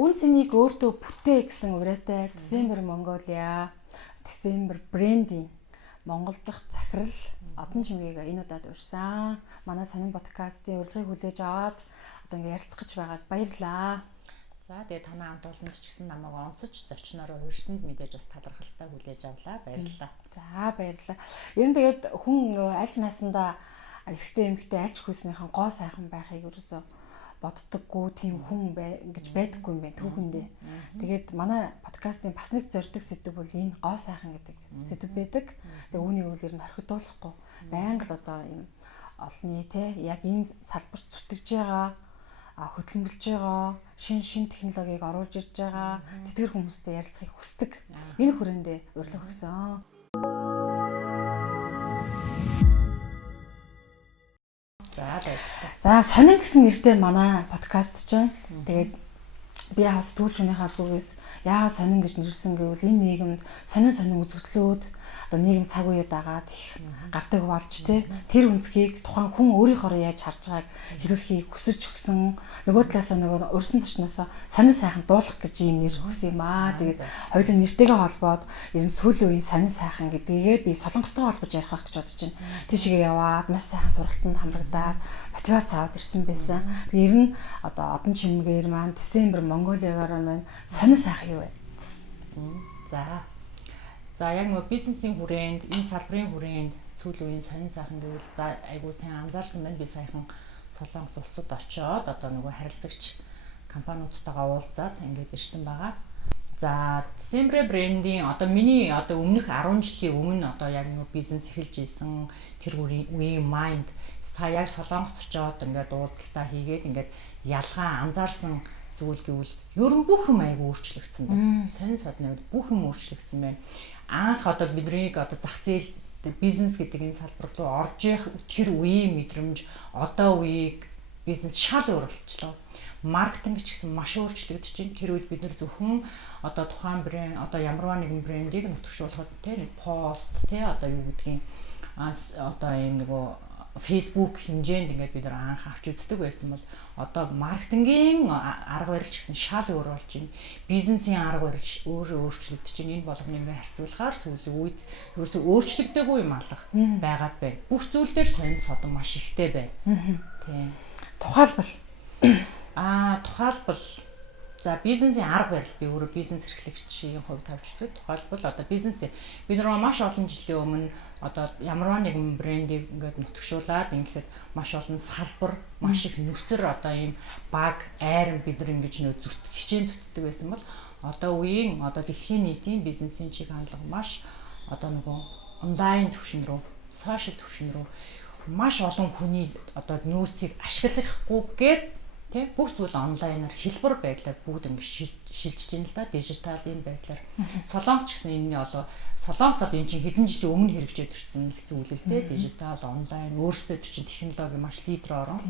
үн цэнийг өөртөө бүтээ гэсэн ураатай December Mongolia, December брендing Монгол дахь захирал Одон Чимгийг энэ удаад урьсан. Манай сонин подкастын урилгыг хүлээж аваад одоо ингээ ярилцгаж байгаад баярлалаа. За тэгээ танай хамт олонд ч гэсэн намайг онцож зочноор урьсанд мэдээж бас талархалтай хүлээж авлаа. Баярлалаа. За баярлалаа. Ер нь тэгээд хүн аль наснда эрэгтэй эмэгтэй альч хүйснийхэн гоо сайхан байхыг ерөөсөө боддоггүй тийм хүн гэж байдаггүй юм байна түүхэндээ. Тэгээд манай подкастын бас нэг зорддог сэдв бол энэ гоо сайхан гэдэг сэдв байдаг. Тэгээд үүнийг үл ер нь орхидуулахгүй байнга л одоо юм олны те яг энэ салбарт зүтгэж байгаа хөдөлмөрлж байгаа шин технологиг оруулж ирж байгаа тэтгэр хүмүүстэй ярилцахыг хүсдэг. Энэ хүрээндээ урилга өгсөн. За сонин гэсэн нэртэй манай подкаст чинь тэгээд би яг сэтгүүлч хүнийхээ зүгээс яагаад сонин гэж нэрсэн гэвэл энэ нийгэмд сонин үзэгдлүүд одоо нийгэм цаг үед агаад их гардаг болж тэр үнцгийг тухайн хүн өөрийнхөө яаж харж байгааг хэлүүлэхийг хүсэж өгсөн. Нөгөө талаасаа нөгөө урьсан зочноосоо сонин сайхан дуулах гэж юм нэр өгсөн юм аа. Тэгээд хоёулын нэртэйгээ холбоод ер нь сүүлийн үеийн сонин сайхан гэдгийг би солонгостой холбож ярих байх гэж бодож байна. Тийшээ яваад маш сайхан сургалтанд хамрагдаад мотивац аваад ирсэн байсан. Тэгээд ер нь одоо Одон Чимгээр маань December Mongolia-гаар маань сонин сайхан юу вэ? За яг нөгөө бизнесийн хүрээнд энэ салбарын хүрээнд сүүлийн үеийн сонин сайхан гэвэл за айгуу сайн анзаарсан байна. Би саяхан Солонгос улсад очиод одоо нөгөө харилцагч компаниудтайгаа уулзаад ингээд ирсэн байгаа. За December брендийн одоо миний одоо өмнөх 10 жилийн өмнө одоо яг нөгөө бизнес эхэлж исэн тэр үеийн майнд сая яг Солонгост очиод ингээд уулзалтаа хийгээд ингээд ялгаа анзаарсан зүйл гэвэл ер нь бүх юм айгу өөрчлөгдсөн байна. Сонин содны бүх юм өөрчлөгдсөн байна. Анх одоо биднийг одоо зах зээл бизнес гэдэг энэ салбар руу орж ирэх тэр үеийн мэдрэмж одоо үеийг бизнес шал өөр болчихлоо. Маркетинг ч гэсэн маш өөрчлөгдөж байна. Тэр үед бид нар зөвхөн одоо тухайн брэнд одоо ямарваа нэгэн брендийг нутагшуулахад нэг пост одоо юу гэдгийг одоо ийм нөгөө Facebook хэмжээнд ингээд бид нар анх авч үздэг байсан бол одоо маркетингийн арга барил ч гэсэн шал өөр болж байна. Бизнесийн арга барил өөрөө өөрчлөгдөж байна. Энэ болгоны ингээд харьцуулахаар сүүлийн үед ерөөсөө өөрчлөгдөөгүй юм алга байгаад байна. Бүх зүйл дээр сонин содон маш ихтэй байна. Тийм. Тухайлбал за бизнесийн арга барил би өөрөө бизнес эрхлэгчийн хувьд тавьж үзээд тухайлбал одоо бизнес бид нар маш олон жилийн өмнө одоо ямарваа нэгэн брендийг ингээд нутагшуулаад ингээд маш олон салбар маш их нүсэр одоо ийм баг айран бид нар ингэж нөө хичээн зүтгэдэг байсан бол одоо үеийн одоо дэлхийн нийтийн бизнесийн чиг хандлага маш одоо нөгөө онлайн түвшин рүү сошиал түвшин рүү маш олон хүний одоо нөөцийг ашиглахгүйгээр бүх зүйл онлайнаар хэлбэр байдлаар бүгд ингэ шилжиж байна л да дижиталын байдлаар. Солонгос ч гэсэн энэ одоо Солонгос бол энэ чинь хэдэн жилийн өмнө хэрэгжээд ирсэн зүйл л дээ дижитал онлайн өөрсдөө чинь технологи маш лидер орон.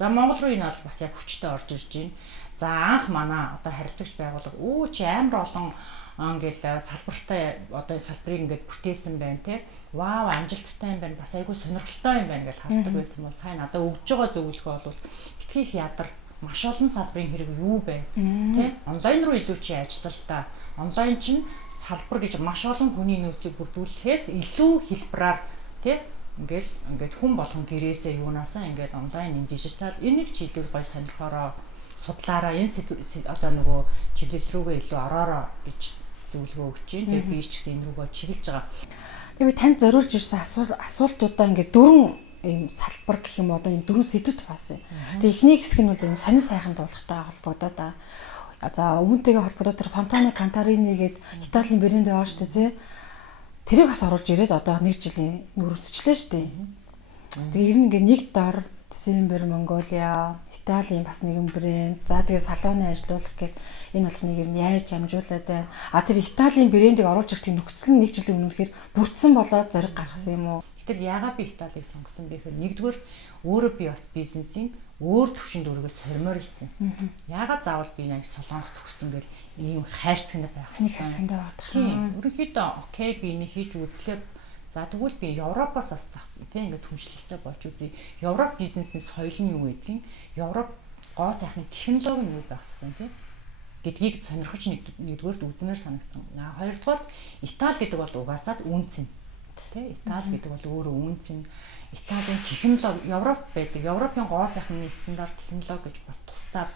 За Монгол руу энэ бол бас яг хүчтэй орж ирж байна. За анх манай одоо харилцагч байгууллага чи амар олон ингээл салбартай одоо салбарыг ингээд бүтээсэн байна вау амжилттай юм байна бас айгүй сонирхолтой юм байна гэж хардаг байсан бол сайн одоо өгж байгаа зөвлөгөө бол битгий их ядар маш олон салбарын хэрэг юу бэ онлайн руу илүү чи ажиллалтаа онлайн чинь салбар гэж маш олон хүний нөөцийг бүрдүүлэхээс илүү хэлбэраар ингээд хүн болгон гэрээсээ юунаасаа ингээд онлайн энэ дижитал энийг чи илүү гоё сонирхороо судлаараа энэ одоо нөгөө чиглэл рүүгээ илүү ороороо гэж зөвлөгөө өгч байна. Тэгээ би ч гэсэн энэ рүүгээ чиглэж байгаа. Тэгээ би танд зориулж ирсэн асуултуудаа ингээд дөрвөн ийм салбар гэх юм одоо ийм дөрвөн сэдвүүд байсан. Тэгээ эхний хэсэг нь бол энэ сонин сайхан дуулахтай холбоотой да. За өмнөтэйгээ холбоотой тэр Fontana Cantarini гээд Италийн брэнд байгаа шүү дээ тэрийг бас оруулж ирээд одоо 1 жилийн нүүрвцчлээ шүү дээ. Тэгээ ер нь ингээд нэг дор December Mongolia Италийн бас нэгэн брэнд за тэгээ салооны ажилуулах гээд энэ болгоныг ер нь яаж амжуулаад байна. Тэр Италийн брэндийг оруулж ирэх тийм нөхцөл нь 1 жилийн өмнө ихээр бүрдсэн болоод зориг гаргасан юм уу? Гэтэл яагаад би Италийг сонгосон бэ гэхээр нэгдүгээр өөрөө би бас бизнесийн өөр төвшөнд өөрийгөө сормоор ирсэн. Яагаад заавал би яг Солонгост төгссөн гэл ийм хайрцагнаа байх хэрэгтэй. Хайрцагнаа байдаг. Тийм. Ерөнхийдөө окей би энийг хийж үзлээ. За тэгвэл би Европоос бас ингээд хүншлэлтэй болж үзье. Европ бизнесийн соёл нь юу гэдгийг, Европ гоо сайхны технологи нь юу байх хэвээр тийм. гэдгийг сонирхож нэгдүгээр үзмээр санагдсан. Хоёрдугаар Итали гэдэг бол угаасаа үнцэн. Тэ Итали гэдэг бол өөрөө үнцэн. Италийн технологи Европ байдаг. Европын гол сайхны стандарт технологи гэж бас тусдаа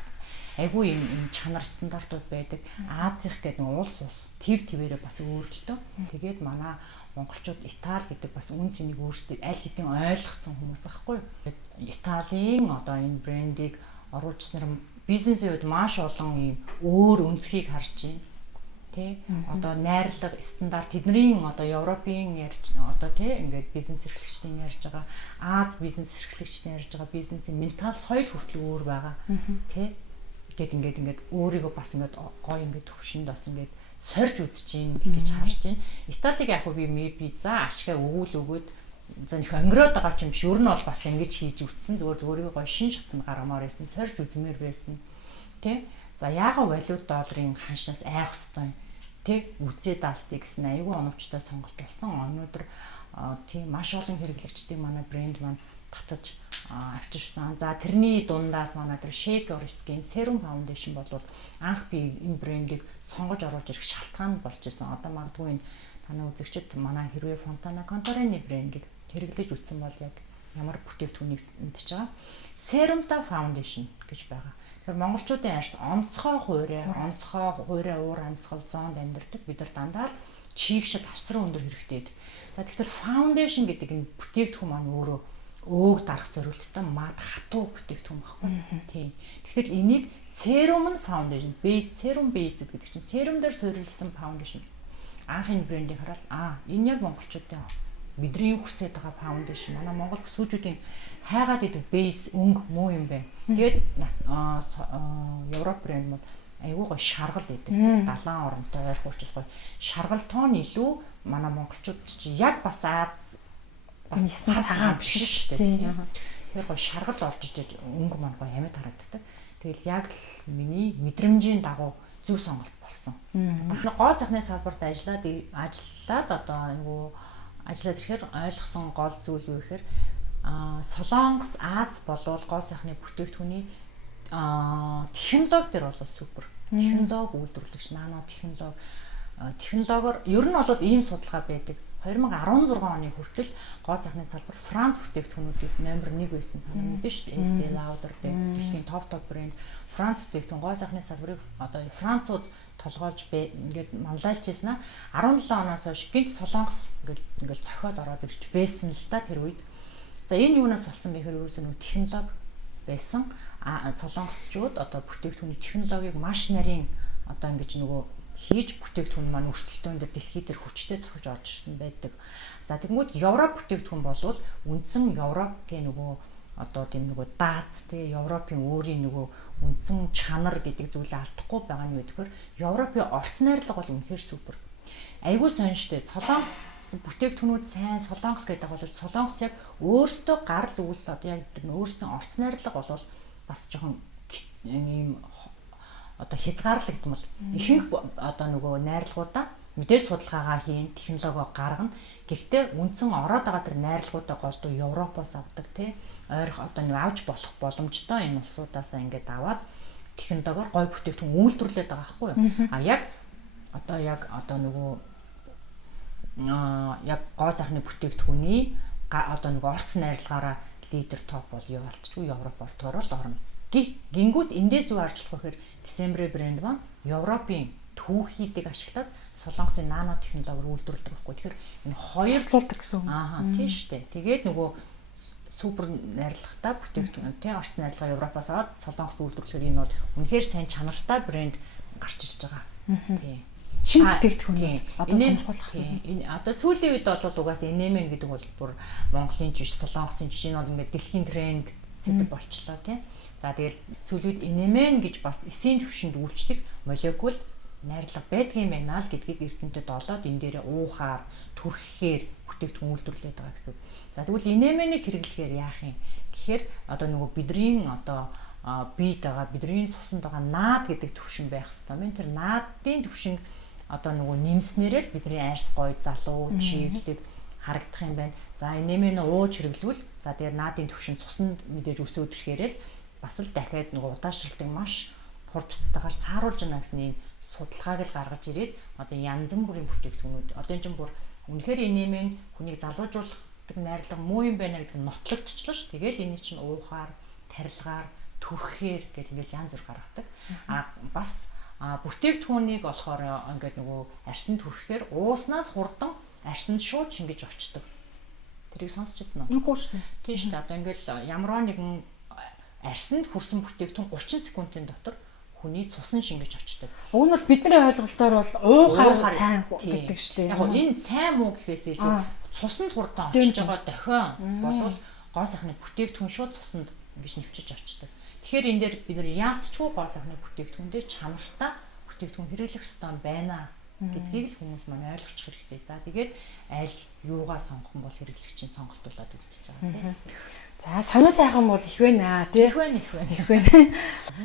айгүй юм чанар стандартууд байдаг. Азих гэдэг нэг улс твэрээ бас өөрлөлтөө. Тэгээд манай монголчууд Итали гэдэг бас үн цэнийг өөрсдөө аль хэдийн ойлгоцсон хүмүүс аахгүй. Италийн одоо энэ брендийг оруулжснаар бизнесийн үед маш олон юм өөр өнцгийг харж байна. Тэ одоо найрлага стандарт тэдний одоо Европын ярьж одоо тэ ингээд бизнес эрхлэгчдийн ярьж байгаа Аз бизнес эрхлэгчдийн ярьж байгаа бизнесийн ментал соёл хүртэл өөр байгаа. Тэ ингээд өөрийгөө бас ингээд гоё ингээд төвшөнд бас ингээд сорж үзэж юм гэж харж байна. Италиг яг би maybe за ашгаа өгөөд за нөх өнгөрөөд байгаа юм биш. Ер нь бол бас ингэж хийж үтсэн зүгээр өөрийгөө гоё шин шатнд гаргамаар байсан, сорж үзмээр байсан. Тэ за яага валют долларын ханшнаас айх хэвээр тэ үзээ даалтыг гэсэн айгүй оновчтой сонголт болсон. Өнөөдөр тийм маш олон хэрэглэгчдийн манай брэнд маань татаж авчирсан. За тэрний дундаас манай тэр Shake Your Skin Serum Foundation болвол анх би энэ брендийг сонгож оруулж ирэх шалтгаан болж исэн. Одоо магадгүй энэ таны үзэгчид манай хэрвээ Fontana Contemporary брендийг хэрэглэж үзсэн бол яг ямар бүтээгдэхүүнийг мэдчихэж байгаа. Serum Foundation гэж байгаа. Тэр монголчуудын арьс онцгой хуурай уур амьсгал зоонд амьдардаг. Бид нар дандаа л чийгшил асран өндөр хэрэгтэй. За тэгэхээр foundation гэдэг энэ бүтээгдэхүүн маань өөрөө өөг дарах зорилттой мад хатуу бүтээгдэхүүн баггүй. Тийм. Тэгэхээр энийг serum foundation, base serum base гэдэг чинь serum дээр суурилсан foundation. Анхны брендийг хараад энэ яг монголчуудын бидний хүсэж байгаа foundation. Манай монгол бүсгүүчүүдийн хайгаад идэг base өнгө муу юм байна. Тэгээд Европ брэнд мод айгүй гоо шаргал идэг. Далайн оронтой ойрхон учраас гоо шаргал тоон илүү манай монголчууд чи яг бас Аз бас цагаан биш шүү дээ. Тэгэхээр гоо шаргал олж иж өнгө маань гоо амьд харагддаг. Тэгэл яг л миний мэдрэмжийн дагуу зөв сонголт болсон. Гоо сайхны салбарт ажиллаад одоо айгүй ажиллаад ирэхээр ойлгосон гол зүйл юу гэхээр Солонгос Аз болвол гоо сайхны бүтээгдэхүүний технологи дээр бол супер. Технологи үйлдвэрлэгч нано технологиор ер нь бол ийм судалгаа байдаг. 2016 оны хүртэл гоо сайхны салбар Франц бүтээгдэхүүнүүдийг номер 1 байсан. Та нар мэдэн шүү дээ. Estée Lauder дэлхийн топ брэнд Франц бүтээгдэхүүн гоо сайхны салбарыг одоо Францууд толгойлж ингээд манлайлж ийсэн аа 17 оноос хойш гинт Солонгос ингээд цохиод ороод ирж байсан л да тэр үед. За энэ юунаас болсон бэ гэхээр ерөөсөө нэг технологи байсан. Солонгосчууд одоо бүтээгдэхүүний технологиг маш нарийн одоо ингэж нөгөө хийж бүтээгдэхүүн маань өрсөлдөөн дээр дэлхийд дээр хүчтэй зохиж орж ирсэн байдаг. За тэгмүүд Европ бүтээгдэхүүн болвол үндсэн Европын нөгөө одоо тийм нөгөө дааз тий Европын өөрийн нөгөө үндсэн чанар гэдэг зүйлээ алдахгүй байгаа нь юу гэхээр Европын орц найрлага бол үнэхээр супер. Айгуу сонирхолтой. Солонгос бүтээгдэхүүнүүд сайн Солонгос гэдэг бол Солонгос яг өөртөө гарал үүсэл одоо яг өөртөө орц найрлага бол бас жоохон ийм одоо хязгаарлагдсан бол ихэнх одоо нөгөө найрлагуудаа мэдээж судалгаагаа хийн технологио гаргана. Гэхдээ үндсэн ороод байгаа тэр найрлагуудаа голдуу Европоос авдаг тий ойрох одоо нэг авч болох боломжтой энэ улсуудаасаа ингээд аваад технологиор гой бүтээгдэхүүн үйлдвэрлээд байгаа байхгүй юу? Яг нөгөө яг гоо сайхны бүтээгдэхүүний одоо нэг орц найрлагаараа лидер топ бол яваалтчгүй Европ болтоор л орно. Гингүүд эндээс юу харж болох вэ гэхээр December брэнд маань Европын түүхийдийг ашиглаад Солонгосын нано технологиор үйлдвэрлэдэг байхгүй. Тэгэхээр энэ хоёр тусалдаг гэсэн үг. Тийм шүү дээ. Тэгээд нөгөө супер найрлагатай бүтээгдэхүүн тий орц найрлага Европоос аваад Солонгост үйлдвэрлэхээр энэ бол үнэхээр сайн чанартай брэнд гарч ирж байгаа. Тийм. Шинэ бүтээгдэхүүн одоо сонирхолтой. Энэ одоо сүүлийн үед бол угаасаа NMN гэдэг бол бүр Монголын ч биш Солонгосын ч энэ бол ингээд дэлхийн тренд сэдв болчлоо тий. За тэгэл сүүлийн үед NMN гэж бас эсийн төвшөнд үйлчлэх молекул найрлага байдгийн байна л гэдгийг эрдэмтэд олоод энэ дээр уухаар түрхэхээр бүтээгдэхүүн үйлдвэрлээд байгаа гэсэн. За тэгвэл NMN-ийг хэрэглэхээр яах юм гэхээр одоо нөгөө бидний одоо бийд байгаа бидний цуснд байгаа наад гэдэг төвшин байх хэрэгтэй юм. Тэр наадын төвшинг одоо нөгөө нэмснээрээ л бидний арьс гой залуу чиглэлд харагдах юм байна. За NMN ууж хэрэглэвэл за дээр наадын төвшин цуснд мэдээж өсөөд ирэхээрээ л бас л дахиад нөгөө удаашралтыг маш хурдцтайгаар сааруулж байна гэсэн ийм судалгааг л гаргаж ирээд одоо янз бүрийн бүтээгдэхүүнүүд одоо энэ чинь бүр үнэхээр инээмэн хүнийг залуужуулах найрлага муу юм байна гэдэг нь нотлогдчихлоо ш. Тэгэл энэ чинь уухаар, тарилгаар, түрхэхээр гэдэг ингээл янз бүр гаргадаг. Бас бүтээгдэхүүнийг болохоор ингээд нөгөө арьсанд түрхэхээр ууснаас хурдан арьсанд шууд шингэж очдог. Тэрийг сонсчихсан уу? Үгүй шүү. Тийм шүү дээ. Одоо ингээл ямарваа нэгэн арьсанд хүрсэн бүтээгдэхүүн 30 секундын дотор хүний цусан шингэж очдог. Уг нь бол бидний ойлголтоор бол уухаар сайн гэдэг шүү дээ. Яг нь энэ сайн муу гэхээс илүү цусанд хурдан очиж байгаа дохион болвол гоо сайхны бүтээгдэхүүн шууд цусанд ингэж нэвчиж очдог. Тэгэхээр энэ дээр бид нар яалтчгүй гоо сайхны бүтээгдэхүүн дээр чанартай бүтээгдэхүүн хэрэглэх ёстой байна гэдгийг л хүмүүс маань ойлгочих хэрэгтэй. За тэгээд аль юугаа сонгох юм бол хэрэглэгчийн сонголтуулаад үлдчихэж байгаа тийм. За сонио сайхан бол их байна тий. Их байна.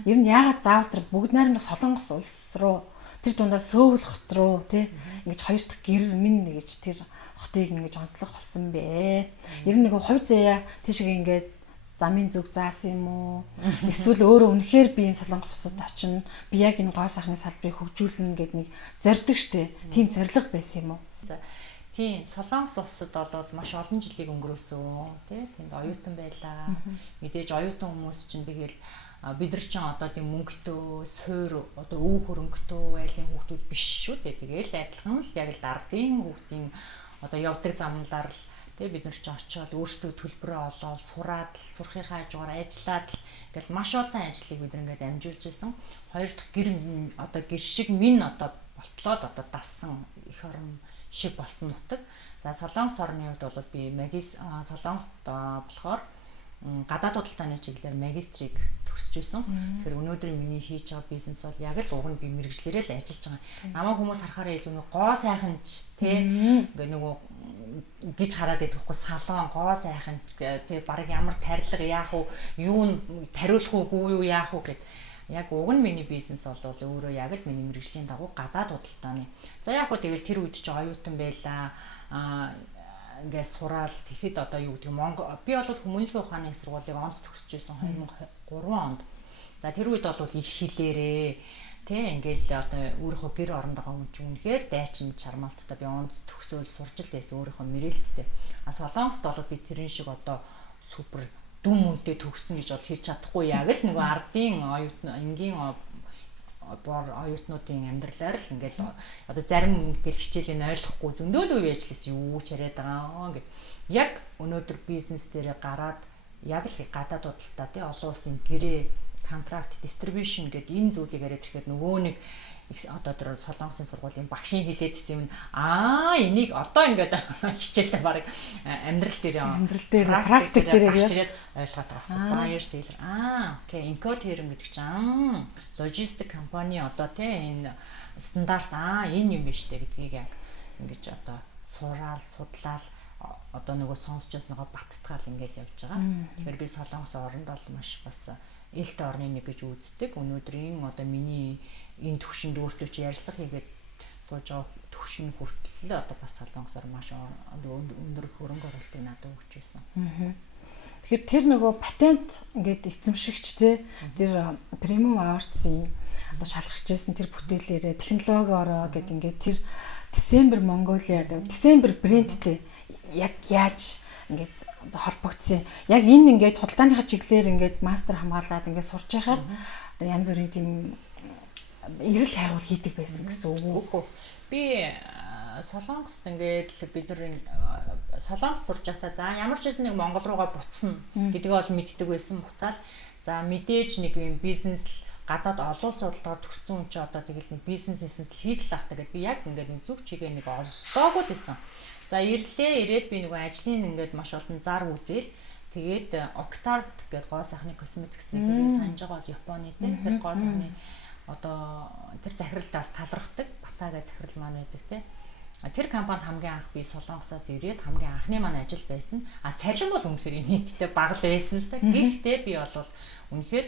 Ер нь яагаад заавал тэр бүгд найрамдах Солонгос улс руу тэр дундаа Сөүл хот руу тий ингэж хоёр дахь гэр минь гэж тэр хотыг ингэж онцлог болсон бэ. Ер нь нэг хувь заяа тийшээ ингээд замын зүг заасан юм уу? Эсвэл өөрөө үнэхээр би энэ Солонгос улсад очино. Би яг энэ гоо сайхны салбарыг хөгжүүлнэ гэд нэг зорддог штэ. Тийм зориг байсан юм уу? За тийм Солонгос улсад бол маш олон жилийг өнгөрөөсөн тий тэнд оюутан байлаа. Мэдээж оюутан хүмүүс чинь тэгэл бид нар чинь одоо тийм мөнгөтэй суур одоо өв хөрөнгөтэй айлын хүүхдүүд биш шүү дээ. Тэгээл адилхан л яг л ардын хүүхдийн одоо явдаг замналаар л тий бид нар чинь очиод өөрсдөө төлбөрөө олоод сураад сурахынхаа хажуугаар ажиллаад ингээл маш олон ажлыг бид нар ингээд амжуулж исэн. Хоёр дахь гэр одоо гэр шиг минь одоо болтлоо л одоо дассан их орон шиг болсон нутаг. За Солонгос орны хувьд бол би Солонгост болохоор гадаад худалдааны чиглэлээр магистрийг төгсөж байсан. Тэгэхээр өнөөдөр миний хийж байгаа бизнес бол яг л уг нь би мэрэгчлэрээ л ажиллаж байгаа. Намайг хүмүүс харахаараа илүү нэг гоо сайханч тий ингээ нөгөө гэж хараад байдаг хгүй салон гоо сайханч тий баг ямар тарилга яах вэ юу тариулах уу юу яах вэ гэд яг уг нь миний бизнес бол өөрөө яг л миний мэрэгжлийн дагуу гадаад худалдааны. За яг хөө тэгэл тэр үед чи оюутан байлаа. Ингээд сураал тэгэхэд одоо юу гэдэг Монгол би бол хүмүүнлэгийн ухааны сургуулийг онц төгсөж байсан 2003 онд. За тэр үед бол их хилээрээ тий ингээл одоо өөрийнхөө гэр оронд байгаа хүн чинь үнэхээр дайчин чармаалттай би онц төгсөөл сурч л байсан өөрийнхөө мэрэлттэй. Солонгост бол би тэрэн шиг одоо супер дүн мөнтэй төгссөн гэж бол хэлж чадахгүй яг л нөгөө ардын оюутны энгийн оюутнуудын амьдралаар л ингээл одоо зарим ингээл хичээлийн ойлгохгүй зөндөөл үе ажилласан юу ч яриад байгаа гэд яг өнөөдөр бизнес дээр гараад яг л гадаад худалдаа тий олон улсын гэрээ контракт дистрибьюшн гэдэг энэ зүйлийг яриад ирэхэд нөгөө нэг одоо тэр Солонгосын сургуулийн багшийн хэлээдсэн юм энийг одоо ингээд хичээлээ баг амьдрал дээр практик дээр яваад ойлгоод байгаа. Buyer seller окей encode term гэдэг чинь логистик компани одоо тий энэ стандарт энэ юм биш үү гэдгийг яг ингэж одоо сураал судлаад одоо нөгөө сонсчоос нөгөө баттгаал ингээд явж байгаа. Тэгэхээр би Солонгос оронд бол маш бас элт орны нэг гэж үздэг. Өнөөдрийн одоо миний энэ төвшөнд өөртөө чи ярилцлага хийгээд сууж байгаа төвшин хүртэл одоо бас Солонгосоор маш өндөр хөрөнгө оруулалтыг надад өгч байсан. Тэгэхээр тэр нөгөө патент ингээд эзэмшигч те тэр премиум аварцын одоо шалгарч ирсэн тэр бүтээлээрээ технологиороо гэд ингээд тэр December Mongolia гэдэг December брендтэй яг яаж ингээд холбогдсон. Яг энэ ингээд худалдааныхаа чиглэлээр ингээд мастер хамгаалаад ингээд сурч байхад одоо янз бүрийн тийм эрэл хайгуул хийдэг байсан гэсэн үг. Би Солонгост ингээд бид нар Солонгос сурч байхдаа за ямар ч байсан нэг Монгол руугаа буцна гэдгийг бол мэддэг байсан буцаал. За мэдээж нэг юм бизнес гадаад олон судалгаар төгссөн хүн чи одоо тэгэл нэг бизнес хийх л ахтаа гэд би яг ингээд нэг зүг чигээ нэг оллоогүй л байсан. За ирээд би нөгөө ажлын ингээд маш олон зар үзээл тэгээд Octard гэдэг гоо сайхны косметиксийг санаж байгаа Японы тэр гоо сайхны одоо тэр захиралтаас талархдаг Батага захирал маань байдаг те. Тэр компанид хамгийн анх би Солонгосоос ирээд хамгийн анхны маань ажил байсан. Цалин бол үнэхээр нийтдээ бага л байсан л та. Гэхдээ би бол үнэхээр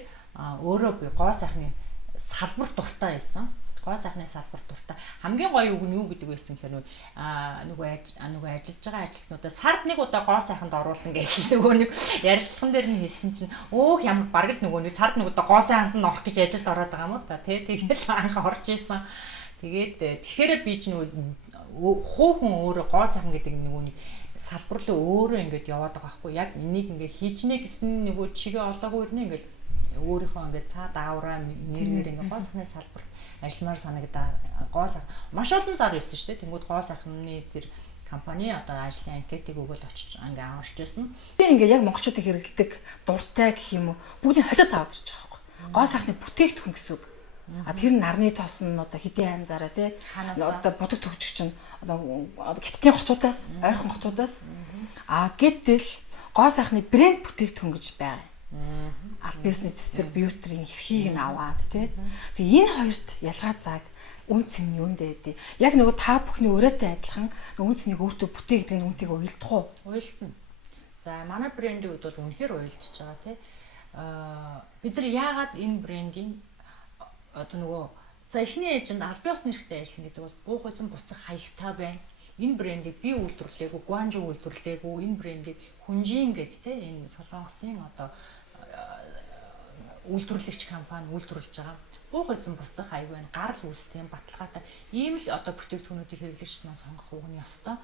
өөрөө би гоо сайхны салбар дуртай байсан. гоо сайхны салбар дуртай. Хамгийн гоё үг нь юу гэдэг байсан гэхээр нөгөө ажиллаж байгаа ажилтнуудаа сард нэг удаа гоо сайханд оруулна гэх нөгөө нэг ярилцлаган дээр нь хэлсэн чинь өөх ямар бараг л нөгөө нэг сард нэг удаа гоо сайханд нь орох гэж ажилд ороод байгаа юм уу та тий. Тэгээд анх орж исэн. Тэгээд тэгэхээр би ч нөгөө хөөхөн өөрөө гоо сайхан гэдэг нөгөө нэг салбар руу өөрөө ингээд яваад байгаа байхгүй яг энийг ингээд хийчнэ гэсэн нөгөө чигээ олоогүй ирнэ ингээд өөрийнхөө ингээд цаад аавраа нэрээр ингээд гоо сайхны салбар ажилламаар санагдаа гоо сайхан маш олон зар байсан шүү дээ. Тэнгүүд гоо сайхны тэр компани одоо ажлын анкетыг өгөөл очиж ингээд аварч байсан. Би ингээд яг монголчуудыг хэрэглэдэг дуртай гэх юм уу бүгдийг холиод аваад ирж байгаа байхгүй. Гоо сайхны бүтээгдэхүүн гэсэн үг. Тэр нь нарны тоос нь одоо хэдийн янзаараа тий одоо будаг төгжих чинь одоо гиттийн хотуудаас ойрхон хотуудаас гэтэл гоо сайхны брэнд бүтээгдэхүүн гэж байгаа. Аль бизнес дистрибьюторын хэрхийг нь аваад тий. Тэгээ энэ хоёрт ялгаа зааг үн цэн нь юунд байдیں۔ Яг нөгөө та бүхний өрөөтэй адилхан үн цэнийг өөртөө бүтээгдэг нь үнтэйг уялдах уу? Уялдана. За манай брендийн хувьд бол үнэхээр уялдчихж байгаа тий. Бид нар яагаад энэ брендийн одоо нөгөө за эхний ээжинд аль биесны хэрэгтэй ажиллана гэдэг бол буух эзэн буцах хаягтай байна. Энэ брендийг би үйлдвэрлэегүй, Гуанжу үйлдвэрлэегүй, энэ брендийг Хүнжин гэдэг те энэ Солонгосын одоо үйлдвэрлэгч компани үйлдвэрлэж байгаа. Буух эзэн буцах хаяг байна. Гарал үүстэй баталгаатай ийм л одоо бүтээгдэхүүнүүдийг хэрэглэгчд маань сонгох уг нь ёстой.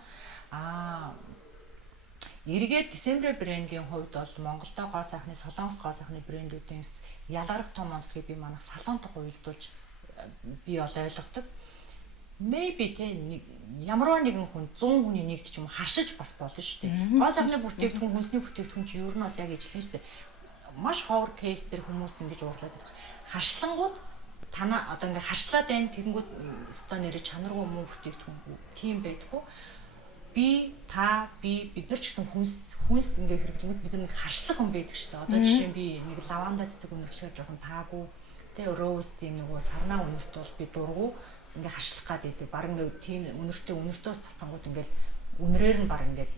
Эргээд Десембер брендийн хувьд бол Монголдо гоо сайхны Солонгос гоо сайхны брэндүүдээс ялгарх том онцлогийг би манайх салонтог уялдуулж би ол ойлгодог. Maybe тэ ямарваа нэгэн хүн 100 хүний нэгт ч юм харшиж бас болно шүү дээ. Гоо сайхны бүтээгдэхүүн хүнсний бүтээгдэхүүн чи ер нь бол яг ижлэн шүү дээ. Маш ховор кейс дээр хүмүүс ингэж уурлаад байдаг. Харшлангууд танаа одоо ингээ харшлаад байна. Тэгэнгүүт өстой нэрэ чанаргүй муу бүтээгдэхүүн тийм байдгүй. Бид нар ч гэсэн хүнс ингээ хэрэглэнгүүт бид нэг харшлах хүн байдаг шүү дээ. Одоо жишээ нь би нэг лаванда цэцэг өнөрлөхөөр жоохон таагүй. Тэ роуз тийм нөгөө сарнаа өнөрт бол би дургу ингээ харшлах гад байдаг. Бараг нэг тийм өнөртөөс цацсангууд ингээл үнрээр нь баг ингээд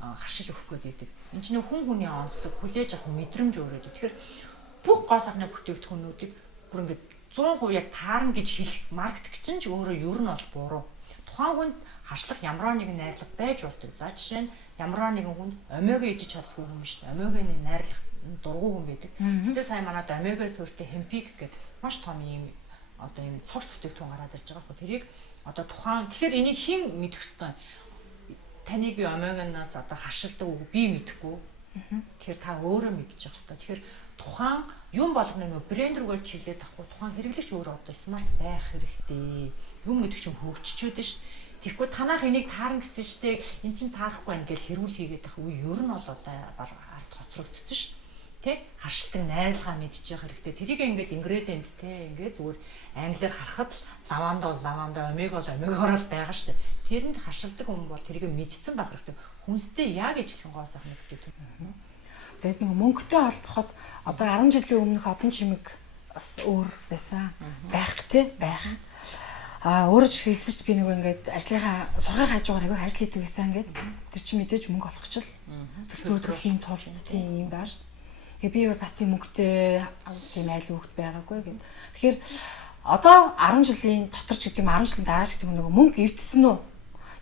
харшил өгөх гээд байдаг. Энд чинь хүн хүний онцлог хүлээж авах мэдрэмж өөрөө. Тэгэхээр бүх гоо сайхны бүтээгдэхүүнүүдийг бүр ингээд 100% яг таарна гэж хэлэх маркетинг чинь ч өөрөө ер нь бол буруу. Тухайн хүнд харшлах ямарваа нэгэн найрлага байж болдог. За жишээ нь ямарваа нэгэн хүнд омега идэж чаддгүй хүн шүү дээ. Омеганы найрлах дургүй хүн байдаг. Тэгтээ сая манад омега сүртэй хемпик гэдэг маш том юм одоо юм цогц бүтээгдэхүүн гараад ирж байгаа хгүй. Тэрийг одоо тухайн тэгэхээр энийг хэн мэдэх ёстой? Таныг би омеганаас одоо харшилдаг үг би мэдэхгүй. Тэгэхээр та өөрөө мэдчих ёстой. Тэгэхээр тухайн юм болгоны нөө брэнд рүүгээ чиглээд авахгүй тухайн хэрэглэгч өөрөө одоо смарт байх хэрэгтэй. Юм гэдэг чинь хөгжчөөд нь шүү. Тэгэхгүй танах энийг таарна гэсэн шүү дээ. Эн чинь таарахгүй байна гэж хэрүүл хийгээд ах үе ер нь бол одоо ард хоцрогдсон шүү. Тэ харшилтыг найрлага мэдчих явах хэрэгтэй. Тэрийг ингээд ингредиент те ингээд зүгээр англиар харахад лаванда бол лаванда, омега бол омегагаар л байгаа шүү дээ. Тэрэнд харшилдаг хүн бол тэрийг мэдсэн байх хэрэгтэй. Хүнстэй яг ижлэх гоо сайхны бүтээгдэхүүн. Тэгээд нэг мөнгөтэй холбоход одоо 10 жилийн өмнөх одон чимэг бас өөр байсан. Байх те байх. Өөрөө ч хэлсэн ч би нэг ингээд ажлынхаа сургах хажуугаар айгүй ажил хийдэг байсан ингээд тэр чинь мэдээж мөнгө олох ч л төлөвлөхийн тулд тийм юм байна шүү. Тэгээ би бас тийм мөнгөтэй тийм айл хүүхэд байгаагүй гэд. Тэгэхээр одоо 10 жилийн дотор ч гэдэг юм 10 жилийн дараа ч гэдэг нэг мөнгө эвдсэн үү?